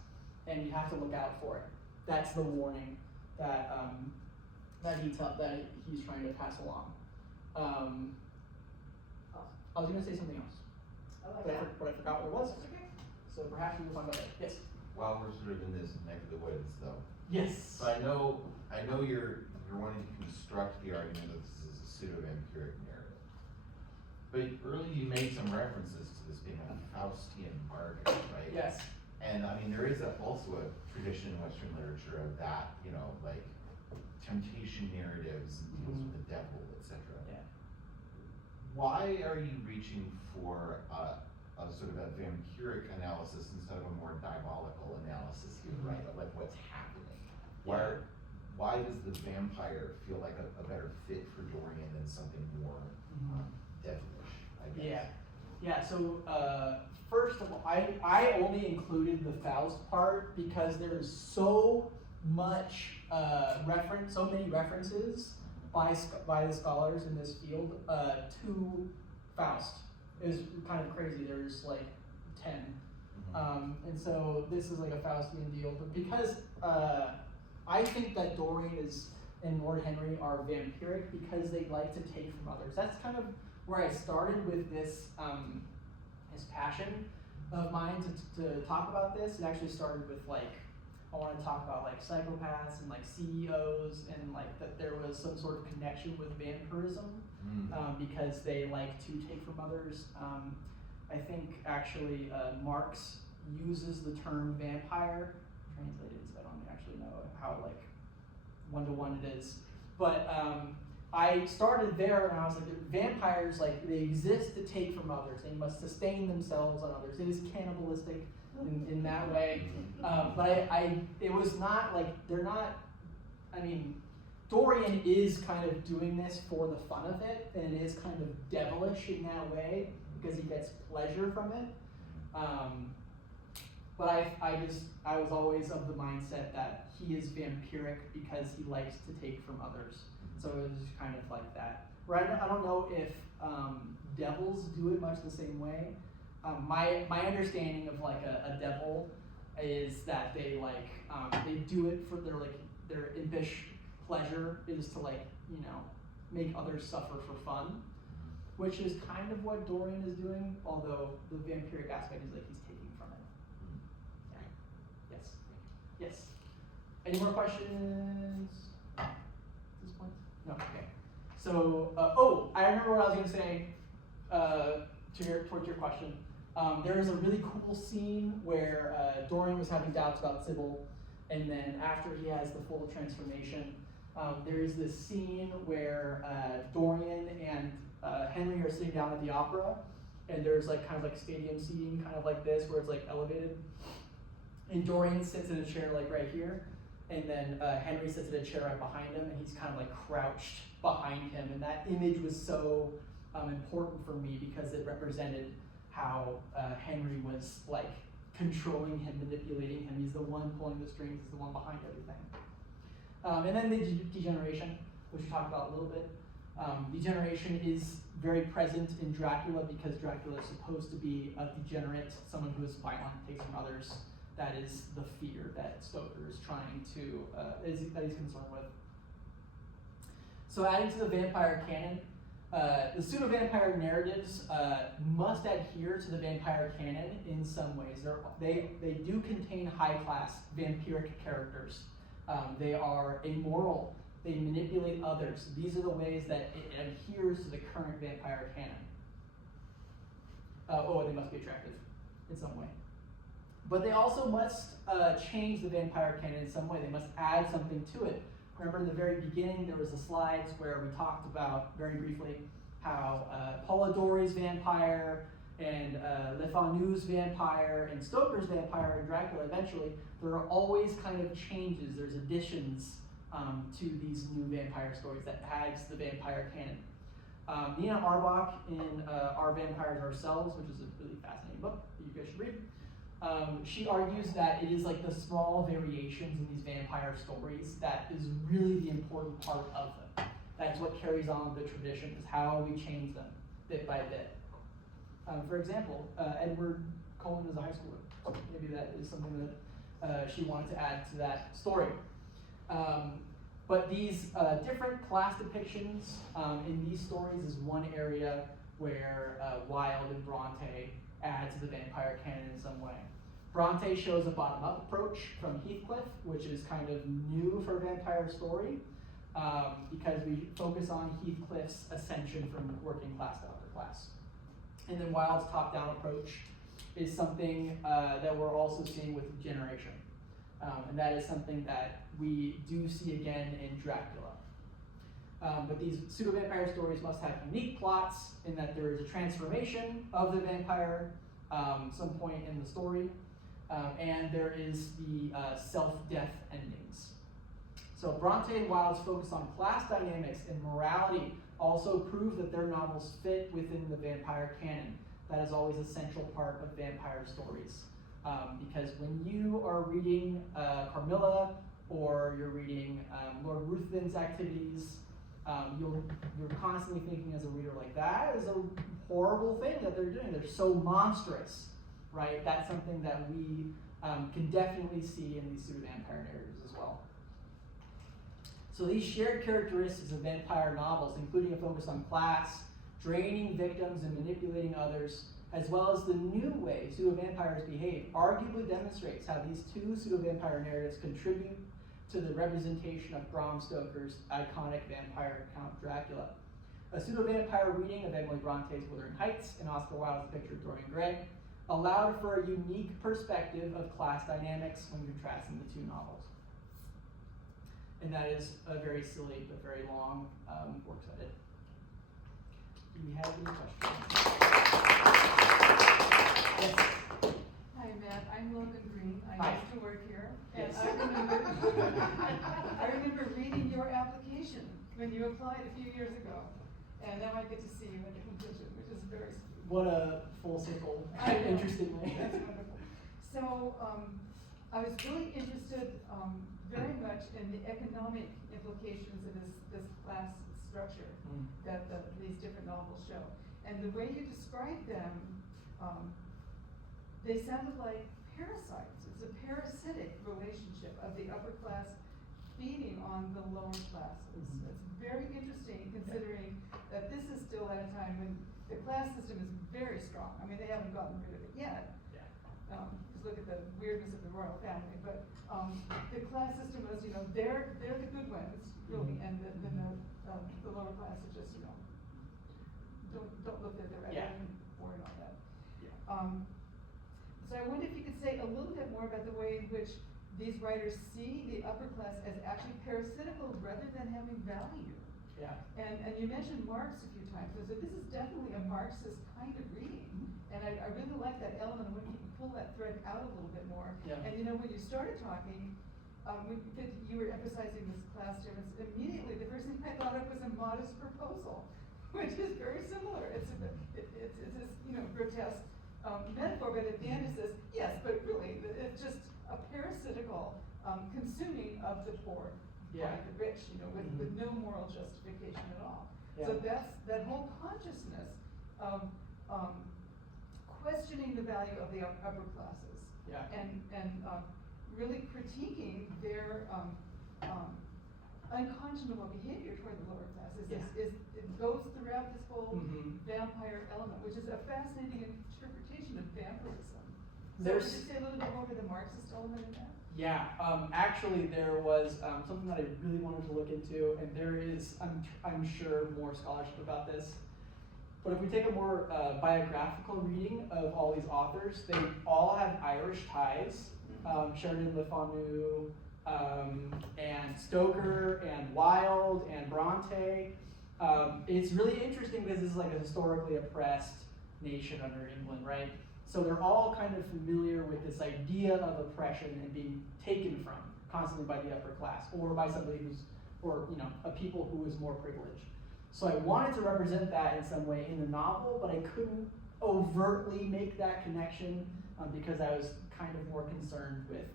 and you have to look out for it. That's the warning that that he's trying to pass along. I was going to say something else, I like but that. I forgot what it was. That's okay. So perhaps we will find out later. Yes. While we're sort of in this neck of the woods though. Yes. So I know you're wanting to construct the argument that this is a pseudo-vampiric narrative. But earlier you made some references to this being a Faustian bargain, right? Yes. And I mean, there is also a tradition in Western literature of that, like temptation narratives and deals with the devil, etc. Yeah. Why are you reaching for a sort of a vampiric analysis instead of a more diabolical analysis here, right? Of like what's happening. Why does the vampire feel like a better fit for Dorian than something more devilish, I guess? Yeah. So first of all, I only included the Faust part because there's so much so many references by the scholars in this field to Faust. It was kind of crazy. There's like 10. And so this is like a Faustian deal, but because I think that Dorian and Lord Henry are vampiric because they like to take from others. That's kind of where I started with this passion of mine to talk about this. It actually started with like, I want to talk about like psychopaths and like CEOs, and like that there was some sort of connection with vampirism because they like to take from others. I think actually Marx uses the term vampire translated, so I don't actually know how like one-to-one it is. But I started there and I was like, vampires, like they exist to take from others. They must sustain themselves on others. It is cannibalistic in that way. But it was not like, Dorian is kind of doing this for the fun of it, and it is kind of devilish in that way because he gets pleasure from it. But I was always of the mindset that he is vampiric because he likes to take from others. So it was kind of like that. Where I don't know if devils do it much the same way. My understanding of like a devil is that they like they do it for their impish pleasure is to like make others suffer for fun, which is kind of what Dorian is doing. Although the vampiric aspect is like he's taking from it. Yeah. Yes. Any more questions at this point? No. Okay. So I remember what I was going to say towards your question. There is a really cool scene where Dorian was having doubts about Sybil, and then after he has the full transformation, there is this scene where Dorian and Henry are sitting down at the opera, and there's like kind of like stadium seating, kind of like this, where it's like elevated. And Dorian sits in a chair like right here, and then Henry sits in a chair right behind him, and he's kind of like crouched behind him. And that image was so important for me because it represented how Henry was like controlling him, manipulating him. He's the one pulling the strings, he's the one behind everything. And then the degeneration, which we talked about a little bit. Degeneration is very present in Dracula because Dracula is supposed to be a degenerate, someone who is violent, takes from others. That is the fear that Stoker is trying to, that he's concerned with. So adding to the vampire canon, the pseudo-vampire narratives must adhere to the vampire canon in some ways. They do contain high-class vampiric characters. They are amoral. They manipulate others. These are the ways that it adheres to the current vampire canon. They must be attractive in some way. But they also must change the vampire canon in some way. They must add something to it. Remember in the very beginning, there was the slides where we talked about, very briefly, how Polidori's vampire and Le Fanu's vampire and Stoker's vampire and Dracula, eventually, there are always kind of changes. There's additions to these new vampire stories that adds the vampire canon. Nina Arbach in Our Vampires Ourselves, which is a really fascinating book that you guys should read, she argues that it is like the small variations in these vampire stories that is really the important part of them. That's what carries on the tradition, is how we change them bit by bit. For example, Edward Cullen is a high schooler. Maybe that is something that she wanted to add to that story. But these different class depictions in these stories is one area where Wilde and Bronte add to the vampire canon in some way. Bronte shows a bottom-up approach from Heathcliff, which is kind of new for a vampire story, because we focus on Heathcliff's ascension from working class to upper class. And then Wilde's top-down approach is something that we're also seeing with degeneration. And that is something that we do see again in Dracula. But these pseudo-vampire stories must have unique plots in that there is a transformation of the vampire some point in the story, and there is the self-death endings. So Bronte and Wilde's focus on class dynamics and morality also prove that their novels fit within the vampire canon. That is always a central part of vampire stories. Because when you are reading Carmilla, or you're reading Lord Ruthven's activities, you're constantly thinking as a reader, like, that is a horrible thing that they're doing. They're so monstrous, right? That's something that we can definitely see in these pseudo-vampire narratives as well. So these shared characteristics of vampire novels, including a focus on class, draining victims and manipulating others, as well as the new way pseudo-vampires behave, arguably demonstrates how these two pseudo-vampire narratives contribute to the representation of Bram Stoker's iconic vampire Count Dracula. A pseudo-vampire reading of Emily Bronte's Wuthering Heights and Oscar Wilde's picture of Dorian Gray allowed for a unique perspective of class dynamics when contrasting the two novels. And that is a very silly but very long works edit. Do we have any questions? Yes. Hi, Matt. I'm Logan Green. I Hi. used to work here. And Yes. I remember reading your application when you applied a few years ago. And now I get to see you at the completion, which is very sweet. What a full circle, I know. interestingly. That's wonderful. So, I was really interested very much in the economic implications of this class structure that these different novels show. And the way you described them, they sounded like parasites. It's a parasitic relationship of the upper class feeding on the lower classes. It's very interesting considering that this is still at a time when the class system is very strong. I mean, they haven't gotten rid of it yet. Just look at the weirdness of the royal family. But the class system was, they're the good ones, really, and then the lower class is just, don't look at their everything or and all that. So I wonder if you could say a little bit more about the way in which these writers see the upper class as actually parasitical rather than having value. Yeah. And you mentioned Marx a few times, so this is definitely a Marxist kind of reading, and I really like that element, when you can pull that thread out a little bit more. Yeah. And you know, when you started talking, that you were emphasizing this class difference, immediately the first thing I thought of was a modest proposal, which is very similar. It's this, you know, grotesque metaphor, but at the end it says, yes, but really, it's just a parasitical consuming of the poor by the rich, you know, with no moral justification at all. Yeah. So that's that whole consciousness of questioning the value of the upper classes. Yeah. And really critiquing their unconscionable behavior toward the lower classes. It goes throughout this whole vampire element, which is a fascinating interpretation of vampirism. So would you say a little bit more to the Marxist element in that? Yeah, actually there was something that I really wanted to look into, and there is, I'm sure, more scholarship about this. But if we take a more biographical reading of all these authors, they all have Irish ties. Sheridan Le Fanu, and Stoker, and Wilde, and Bronte. It's really interesting because this is like a historically oppressed nation under England, right? So they're all kind of familiar with this idea of oppression and being taken from constantly by the upper class, or by somebody who's, or you know, a people who is more privileged. So I wanted to represent that in some way in the novel, but I couldn't overtly make that connection because I was kind of more concerned with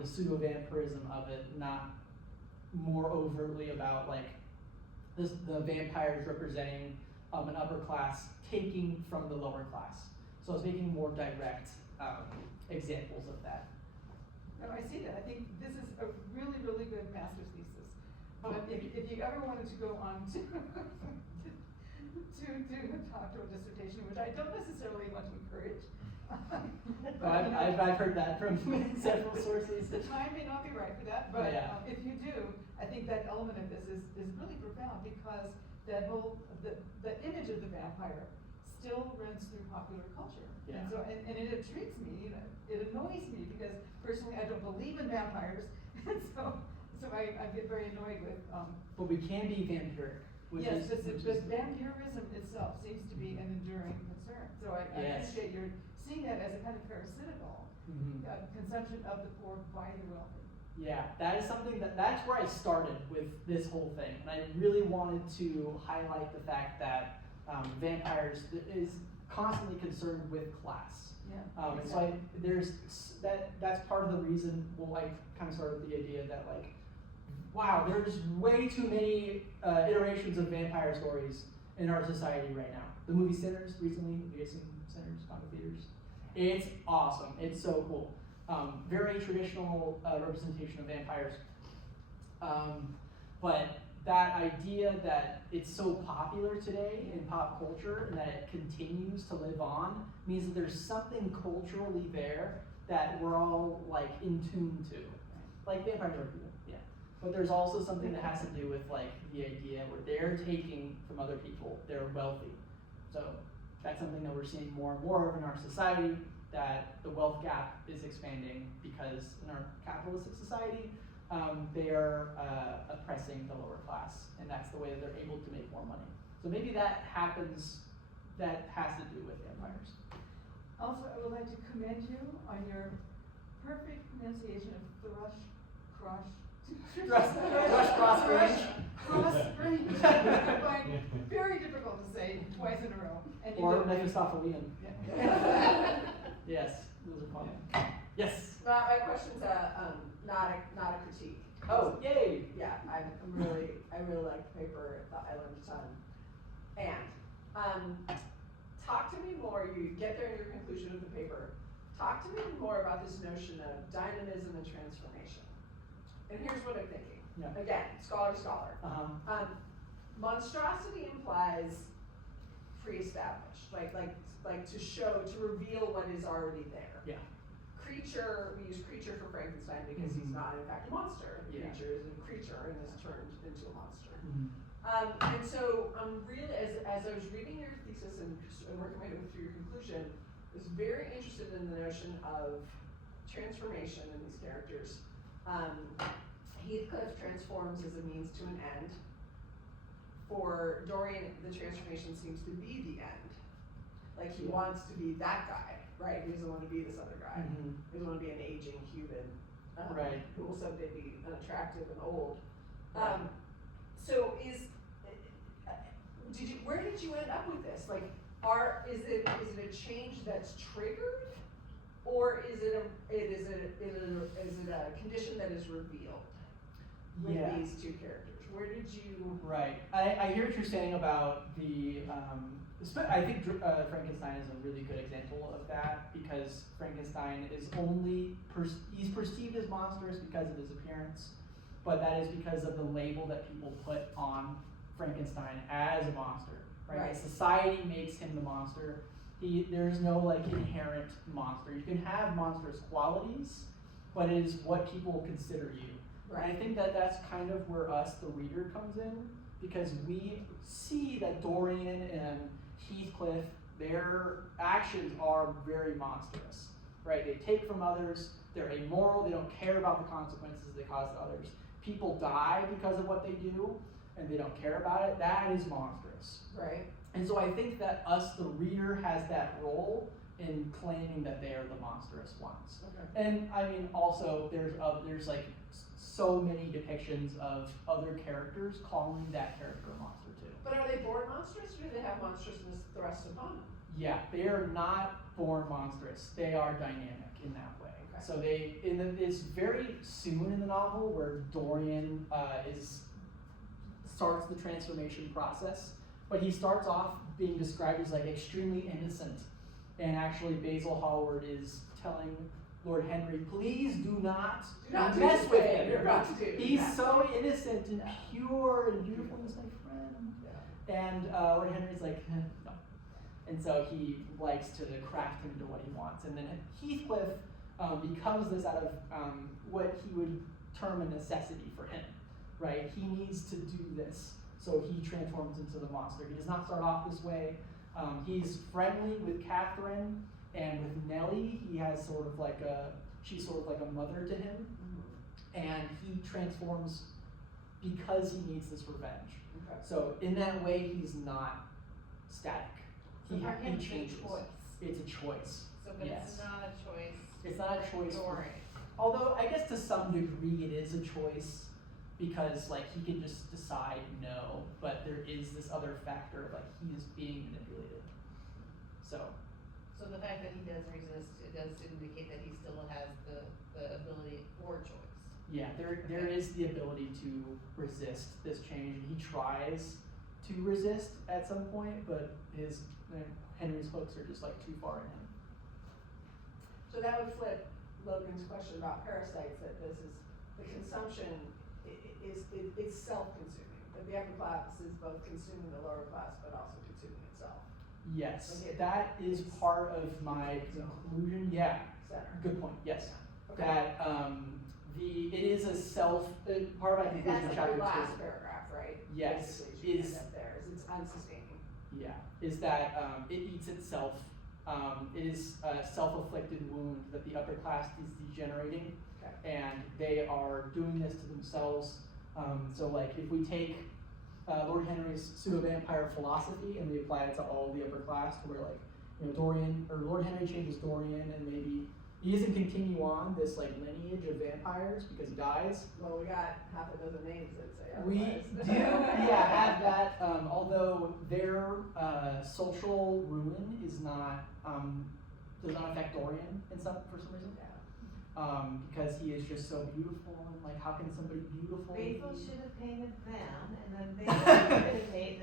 the pseudo-vampirism of it, not more overtly about like the vampires representing an upper class taking from the lower class. So I was making more direct examples of that. No, I see that. I think this is a really, really good master's thesis. But if you ever wanted to go on to do a doctoral dissertation, which I don't necessarily want to encourage. I've heard that from several sources. The time may not be right for that, but Yeah. if you do, I think that element of this is really profound, because that whole, the image of the vampire still runs through popular culture. Yeah. And so, and it intrigues me, you know, it annoys me, because personally I don't believe in vampires, and so I get very annoyed with, But we can be vampiric. yes, but vampirism itself seems to be an enduring concern. So I appreciate your seeing that as a kind of parasitical consumption of the poor by the wealthy. Yeah, that is something that's where I started with this whole thing. And I really wanted to highlight the fact that vampires is constantly concerned with class. Yeah. And so that's part of the reason, well, I kind of started with the idea that like, wow, there's way too many iterations of vampire stories in our society right now. The movie Sinners recently, have you guys seen Sinners on the theaters? It's awesome, it's so cool. Very traditional representation of vampires. But that idea that it's so popular today in pop culture and that it continues to live on means that there's something culturally there that we're all like in tune to. Like vampires are cool, yeah. But there's also something that has to do with like the idea where they're taking from other people, they're wealthy. So that's something that we're seeing more and more of in our society, that the wealth gap is expanding because in our capitalistic society, they are oppressing the lower class, and that's the way that they're able to make more money. So maybe that happens, that has to do with vampires. Also, I would like to commend you on your perfect pronunciation of thrush, crush. Cross range. Cross range. I find very difficult to say twice in a row. And you Or did. Mephistophelian. Yeah. Yes, those are fun. Yes. My question's not a critique. Oh, yay! Yeah, I really like the paper. I learned a ton. And talk to me more. You get there in your conclusion of the paper. Talk to me more about this notion of dynamism and transformation. And here's what I'm thinking. Yeah. Again, scholar to scholar. Monstrosity implies pre-established, like to reveal what is already there. Yeah. Creature, we use creature for Frankenstein because he's not in fact a monster. Yeah. Creature is a creature and is turned into a monster. Mm-hmm. And so I'm really, as I was reading your thesis and working my way through your conclusion, was very interested in the notion of transformation in these characters. Heathcliff transforms as a means to an end. for Dorian, the transformation seems to be the end. Like he Yeah. wants to be that guy, right? He doesn't want to be this other guy. Mhm. He doesn't want to be an aging human, Right. who will someday be unattractive and old. Right. So where did you end up with this? Like, is it a change that's triggered, or is it a condition that is revealed with Yeah. these two characters? Where did you? Right. I hear what you're saying about the. I think Frankenstein is a really good example of that, because Frankenstein is only he's perceived as monstrous because of his appearance, but that is because of the label that people put on Frankenstein as a monster. Right. Society makes him the monster. There's no like inherent monster. You can have monstrous qualities, but it is what people consider you. Right. And I think that that's kind of where us, the reader, comes in, because we see that Dorian and Heathcliff, their actions are very monstrous, right? They take from others, they're amoral, they don't care about the consequences they cause to others. People die because of what they do, and they don't care about it. That is monstrous. Right. And so I think that us, the reader, has that role in claiming that they are the monstrous ones. Okay. And I mean, also, there's like so many depictions of other characters calling that character a monster too. But are they born monstrous, or do they have monstrousness thrust upon them? Yeah, they are not born monstrous. They are dynamic in that way. Okay. So it's very soon in the novel where Dorian starts the transformation process, but he starts off being described as like extremely innocent, and actually Basil Hallward is telling Lord Henry, please do not mess with him. You're about to do. He's so innocent and pure and beautiful. He's my friend. Yeah. And Lord Henry's like, no. And so he likes to craft him to what he wants. And then Heathcliff becomes this out of what he would term a necessity for him, right? He needs to do this, so he transforms into the monster. He does not start off this way. He's friendly with Catherine, and with Nellie, he has she's sort of like a mother to him, and he transforms because he needs this revenge. Okay. So in that way, he's not static. So for him, it's a changes. choice. It's a choice. So, but Yes. it's not a choice. It's not a choice for Dorian. Although I guess to some degree it is a choice, because like he can just decide no, but there is this other factor of like he is being manipulated. So the fact that he does resist, it does indicate that he still has the ability or choice. yeah, there is the ability to resist this change, and he tries to resist at some point, but Henry's hooks are just like too far in him. So that would flip Logan's question about parasites, that this is, the consumption is self-consuming. That the upper class is both consuming the lower class, but also consuming itself. Yes, Okay. that is part of my conclusion. Yeah, Center. good point. Yes, Okay. that it is a part of my conclusion That's in the chapter last 2. paragraph, right? Yes, Basically, you is- end up there, is it's unsustaining. Yeah, is that it eats itself. It is a self-afflicted wound that the upper class is degenerating, Okay. and they are doing this to themselves. So like if we take Lord Henry's pseudo-vampire philosophy and we apply it to all the upper class, to where like, Lord Henry changes Dorian, and maybe he doesn't continue on this like lineage of vampires because he dies. Well, we got half a dozen names that say We otherwise. do, have that, although their social ruin is not, does not affect Dorian for some reason. Yeah. Because he is just so beautiful, and like, how can somebody beautiful? Basil should have painted them, and then they could have made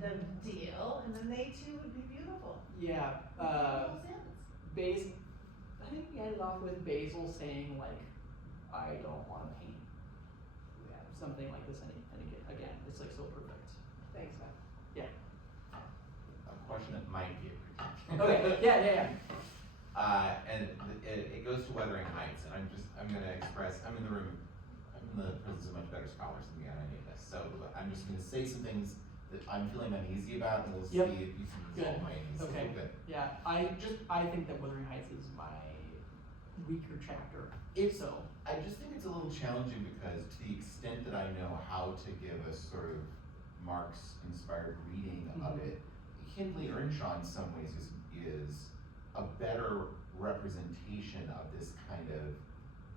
the deal, and then they too would be beautiful. Yeah, Beautiful sins. I think we ended off with Basil saying like, I don't want to paint something like this again. It's like so perfect. Thanks, man. Yeah. A question that might be a critique. Okay, yeah. And it goes to Wuthering Heights, and I'm gonna express, I'm in the presence of much better scholars than me on any of this, so I'm just gonna say some things that I'm feeling uneasy about, and we'll Yep. see if you can resolve my unease a Okay. little bit. Yeah, I think that Wuthering Heights is my weaker chapter. I just think it's a little challenging, because to the extent that I know how to give a sort of Marx-inspired reading of it, Hindley Earnshaw in some ways is a better representation of this kind of,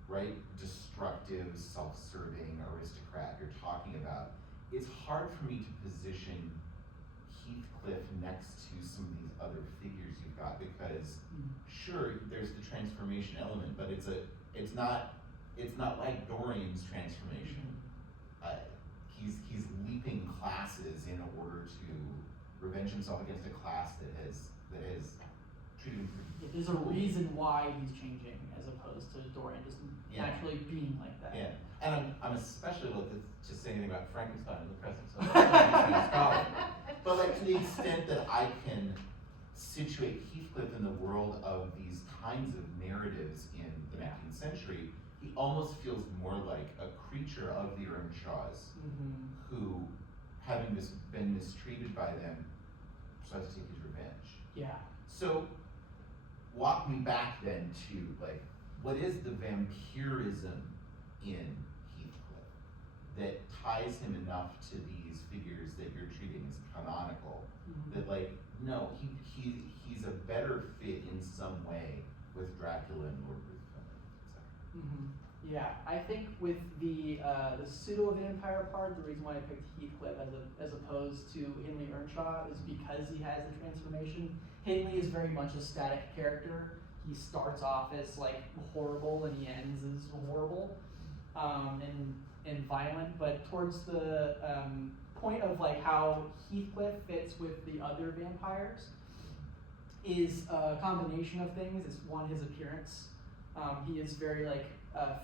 right, destructive, self-serving aristocrat you're talking about. It's hard for me to position Heathcliff next to some of these other figures you've got because, sure, there's the transformation element, but it's not like Dorian's transformation. He's leaping classes in order to revenge himself against a class that has treated him pretty. There's a reason why he's changing as opposed to Dorian just naturally being like that. Yeah, and I'm especially loath to say anything about Frankenstein in the presence of a Frankenstein scholar. But like to the extent that I can situate Heathcliff in the world of these kinds of narratives in the 19th century, he almost feels more like a creature of the Earnshaws who, having been mistreated by them, tries to take his revenge. Yeah. So, walk me back then to like, what is the vampirism in Heathcliff that ties him enough to these figures that you're treating as canonical that like, no, he's a better fit in some way with Dracula and Lord Ruthven, etc. Yeah, I think with the pseudo-vampire part, the reason why I picked Heathcliff as opposed to Hindley Earnshaw is because he has the transformation. Hindley is very much a static character. He starts off as like horrible and he ends as horrible and violent. But towards the point of like how Heathcliff fits with the other vampires is a combination of things. It's one, his appearance. He is very like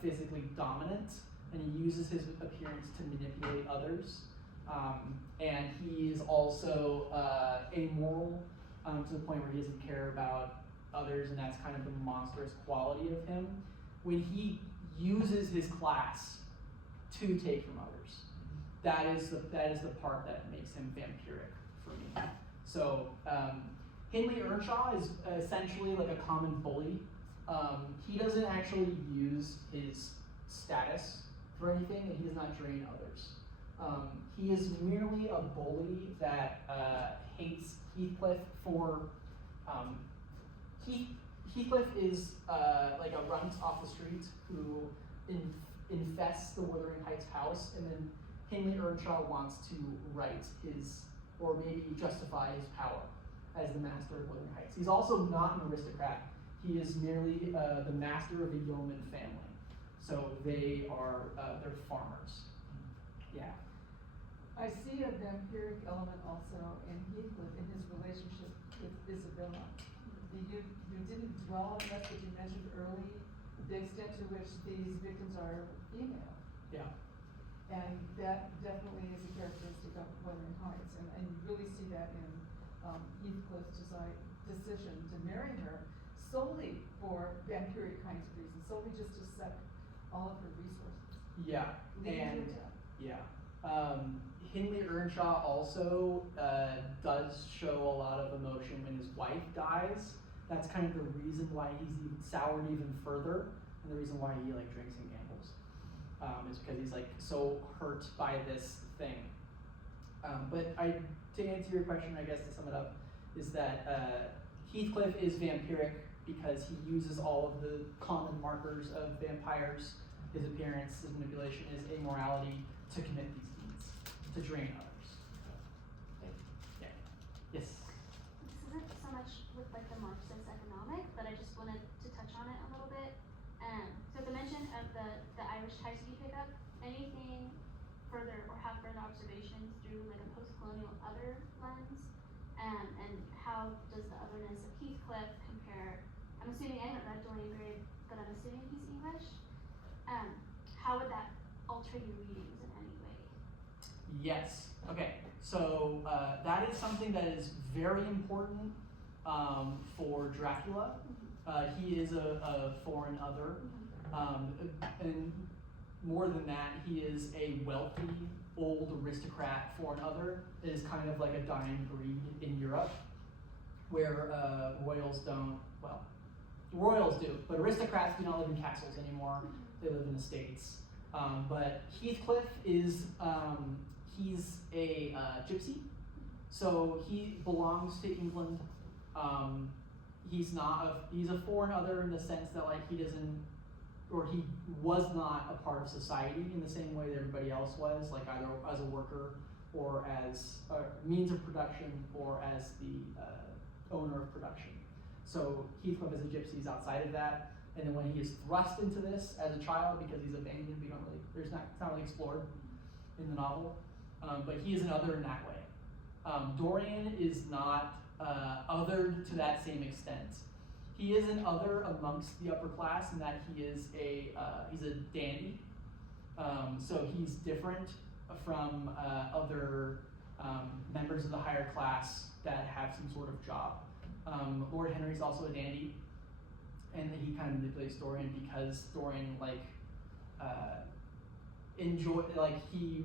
physically dominant, and he uses his appearance to manipulate others. And he is also amoral to the point where he doesn't care about others, and that's kind of the monstrous quality of him. When he uses his class to take from others, that is the part that makes him vampiric for me. So Hindley Earnshaw is essentially like a common bully. He doesn't actually use his status for anything, and he does not drain others. He is merely a bully that hates Heathcliff for. Heathcliff is like a runt off the street who infests the Wuthering Heights house, and then Hindley Earnshaw wants to right his, or maybe justify his power as the master of Wuthering Heights. He's also not an aristocrat. He is merely the master of a yeoman family. So they're farmers. Yeah. I see a vampiric element also in Heathcliff in his relationship with Isabella. You didn't dwell on that, but you mentioned early the extent to which these victims are female. Yeah. And that definitely is a characteristic of Wuthering Heights, and you really see that in Heathcliff's decision to marry her solely for vampiric kinds of reasons, solely just to suck all of her resources. Yeah. Leading to death. Yeah. Hindley Earnshaw also does show a lot of emotion when his wife dies. That's kind of the reason why he's even soured even further, and the reason why he like drinks and gambles. Is because he's like so hurt by this thing. But to answer your question, I guess to sum it up, is that Heathcliff is vampiric because he uses all of the common markers of vampires. His appearance, his manipulation, his immorality to commit these deeds, to drain others. Yeah. Yes. This isn't so much with like the Marxist economic, but I just wanted to touch on it a little bit. So the mention of the Irish ties you pick up, anything further or have further observations through like a post-colonial other lens, and how does the otherness of Heathcliff compare? I'm assuming I haven't read Dorian Gray, but I'm assuming he's English. How would that alter your readings in any way? Yes. Okay. So that is something that is very important for Dracula. He is a foreign other, and more than that, he is a wealthy, old aristocrat foreign other. It is kind of like a dying breed in Europe, where royals don't. Well, royals do, but aristocrats do not live in castles anymore. They live in estates. But Heathcliff is he's a gypsy, so he belongs to England. He's a foreign other in the sense that like he was not a part of society in the same way that everybody else was, like either as a worker or as a means of production or as the owner of production. So Heathcliff as a gypsy is outside of that, and then when he is thrust into this as a child because he's abandoned, it's not really explored in the novel, but he is an other in that way. Dorian is not othered to that same extent. He is an other amongst the upper class in that he's a dandy. So he's different from other members of the higher class that have some sort of job. Lord Henry's also a dandy, and he kind of manipulates Dorian because Dorian he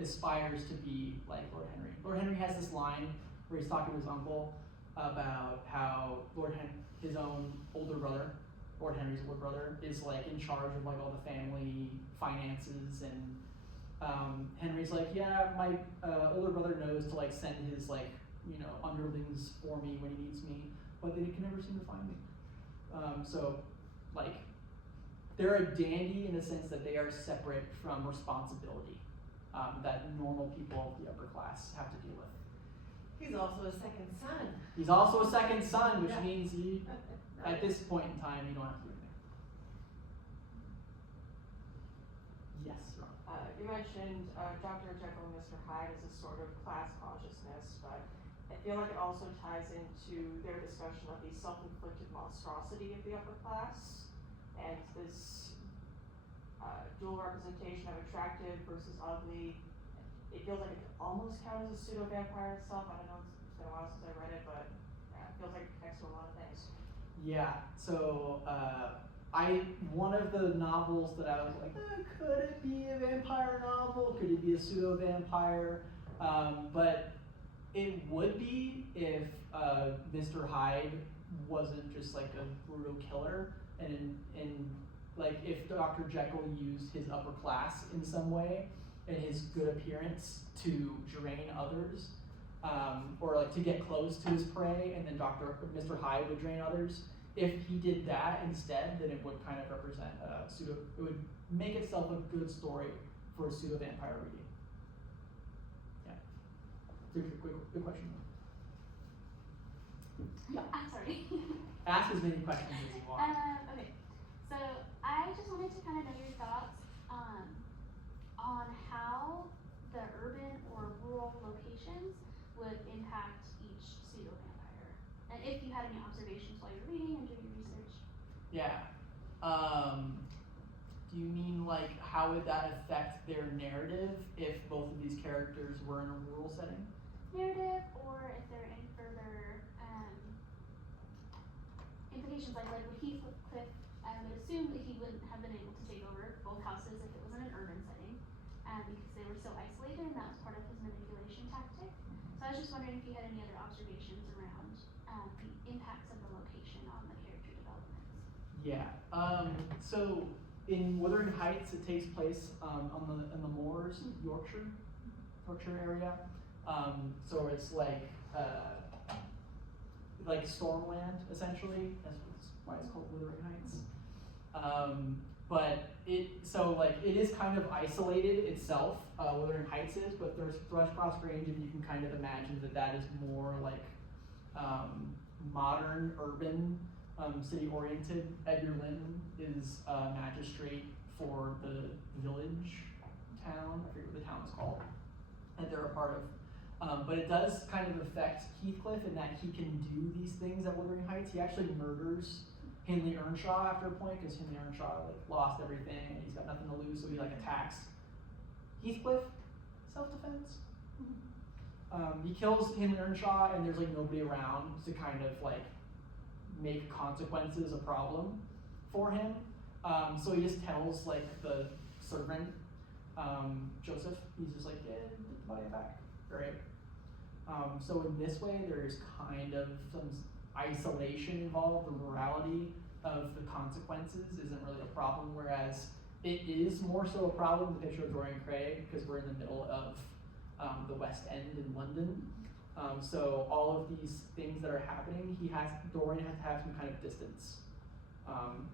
aspires to be like Lord Henry. Lord Henry has this line where he's talking to his uncle about how his own older brother, Lord Henry's older brother, is like in charge of like all the family finances, and Henry's like, yeah, my older brother knows to like send his like underlings for me when he needs me, but they can never seem to find me. So like they're a dandy in the sense that they are separate from responsibility that normal people of the upper class have to deal with. He's also a second son. He's also a second son, which Yeah. means at this point in time, you don't have to do anything. Yes, Ron. You mentioned Dr. Jekyll and Mr. Hyde as a sort of class consciousness, but I feel like it also ties into their discussion of the self-inflicted monstrosity of the upper class and this dual representation of attractive versus ugly. It feels like it could almost count as a pseudo-vampire itself. I don't know, it's been a while since I read it, but yeah, it feels like it connects to a lot of things. Yeah, so one of the novels that I was like, could it be a vampire novel? Could it be a pseudo-vampire? But it would be if Mr. Hyde wasn't just like a brutal killer, and like if Dr. Jekyll used his upper class in some way and his good appearance to drain others, or like to get close to his prey, and then Mr. Hyde would drain others. If he did that instead, then it would kind of represent it would make itself a good story for a pseudo-vampire reading. Yeah. Good question. Yeah. I'm sorry. Ask as many questions as you want. Okay, so I just wanted to kind of know your thoughts on how the urban or rural locations would impact each pseudo-vampire, and if you had any observations while you're reading and doing your research. Yeah. Do you mean like how would that affect their narrative if both of these characters were in a rural setting? Narrative, or if there are any further implications, like with Heathcliff, I would assume that he wouldn't have been able to take over both houses if it was in an urban setting, because they were so isolated, and that was part of his manipulation tactic. So I was just wondering if you had any other observations around the impacts of the location on the character developments. Yeah. So in Wuthering Heights, it takes place on the moors, Yorkshire area. So it's like Stormland essentially. That's why it's called Wuthering Heights. But it is kind of isolated itself. Wuthering Heights is, but there's Thrushcross Grange, and you can kind of imagine that is more like modern, urban, city-oriented. Edgar Linton is a magistrate for the village town. I forget what the town is called that they're a part of. But it does kind of affect Heathcliff in that he can do these things at Wuthering Heights. He actually murders Hindley Earnshaw after a point because Hindley Earnshaw lost everything and he's got nothing to lose, so he attacks Heathcliff. Self-defense. He kills Hindley Earnshaw, and there's nobody around to kind of make consequences a problem for him. So he just tells the servant, Joseph, he's just yeah, get the body back, right? So in this way, there's kind of some isolation involved. The morality of the consequences isn't really a problem, whereas it is more so a problem in the picture of Dorian Gray because we're in the middle of the West End in London. So all of these things that are happening, Dorian has to have some kind of distance.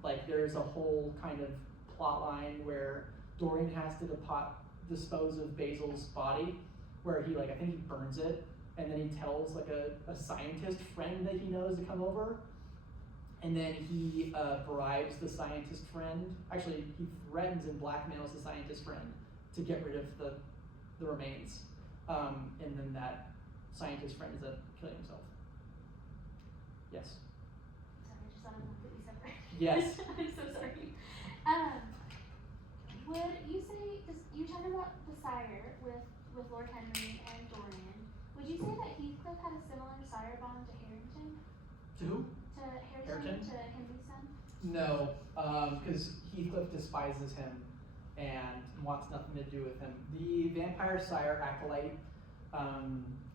Like there's a whole kind of plot line where Dorian has to dispose of Basil's body, where he I think he burns it, and then he tells like a scientist friend that he knows to come over, and then he bribes the scientist friend. Actually, he threatens and blackmails the scientist friend to get rid of the remains, and then that scientist friend ends up killing himself. Yes. Sorry, I just thought it was completely separate. Yes. I'm so sorry. Would you say, you were talking about the sire with Lord Henry and Dorian. Would you say that Heathcliff had a similar sire bond to Harrington? To who? To Harrington? To Henry's son? No, because Heathcliff despises him and wants nothing to do with him. The vampire sire acolyte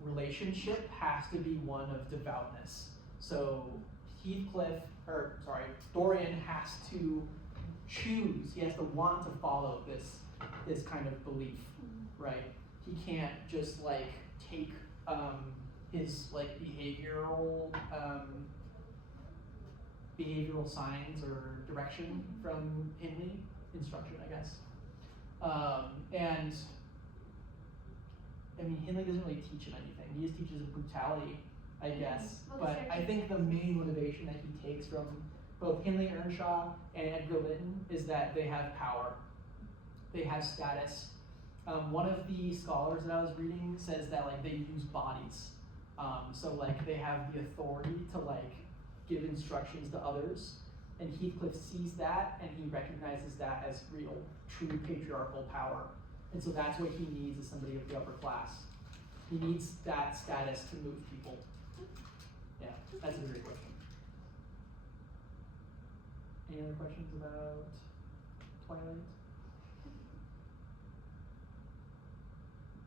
relationship has to be one of devoutness. So Dorian has to choose. He has to want to follow this kind of belief, right? He can't just take his behavioral signs or direction from Hindley, instruction, I guess. And I mean, Hindley doesn't really teach him anything. He just teaches brutality, I guess. Well, But I think the main motivation that he takes from both Hindley Earnshaw and Edgar Linton is that they have power. They have status. One of the scholars that I was reading says that they use bodies. So they have the authority to give instructions to others. And Heathcliff sees that and he recognizes that as real, true patriarchal power. And so that's what he needs as somebody of the upper class. He needs that status to move people. Yeah, that's a great question. Any other questions about Twilight?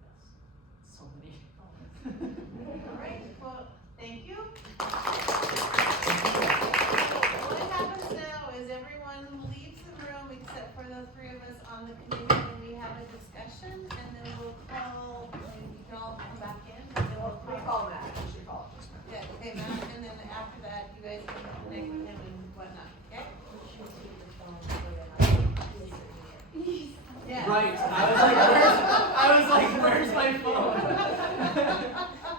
Yes. So many. All right, well, thank you. What happens now is everyone leaves the room except for the three of us on the committee, and we have a discussion, and then we'll call, and you can all come back in, and then we'll We call Matt, we should call him just now. Yeah, okay, Matt, and then after that, you guys can connect with him and whatnot, okay? Yeah. Right. I was like, where's my phone?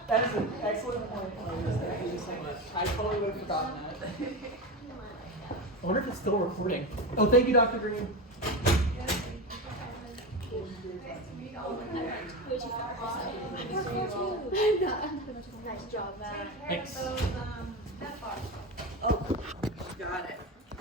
That is an excellent point. Thank you so much. I totally would have forgotten that. I wonder if it's still recording. Oh, thank you, Dr. Green. Nice to meet all of you. Nice job, Matt. Take care of those, head bars.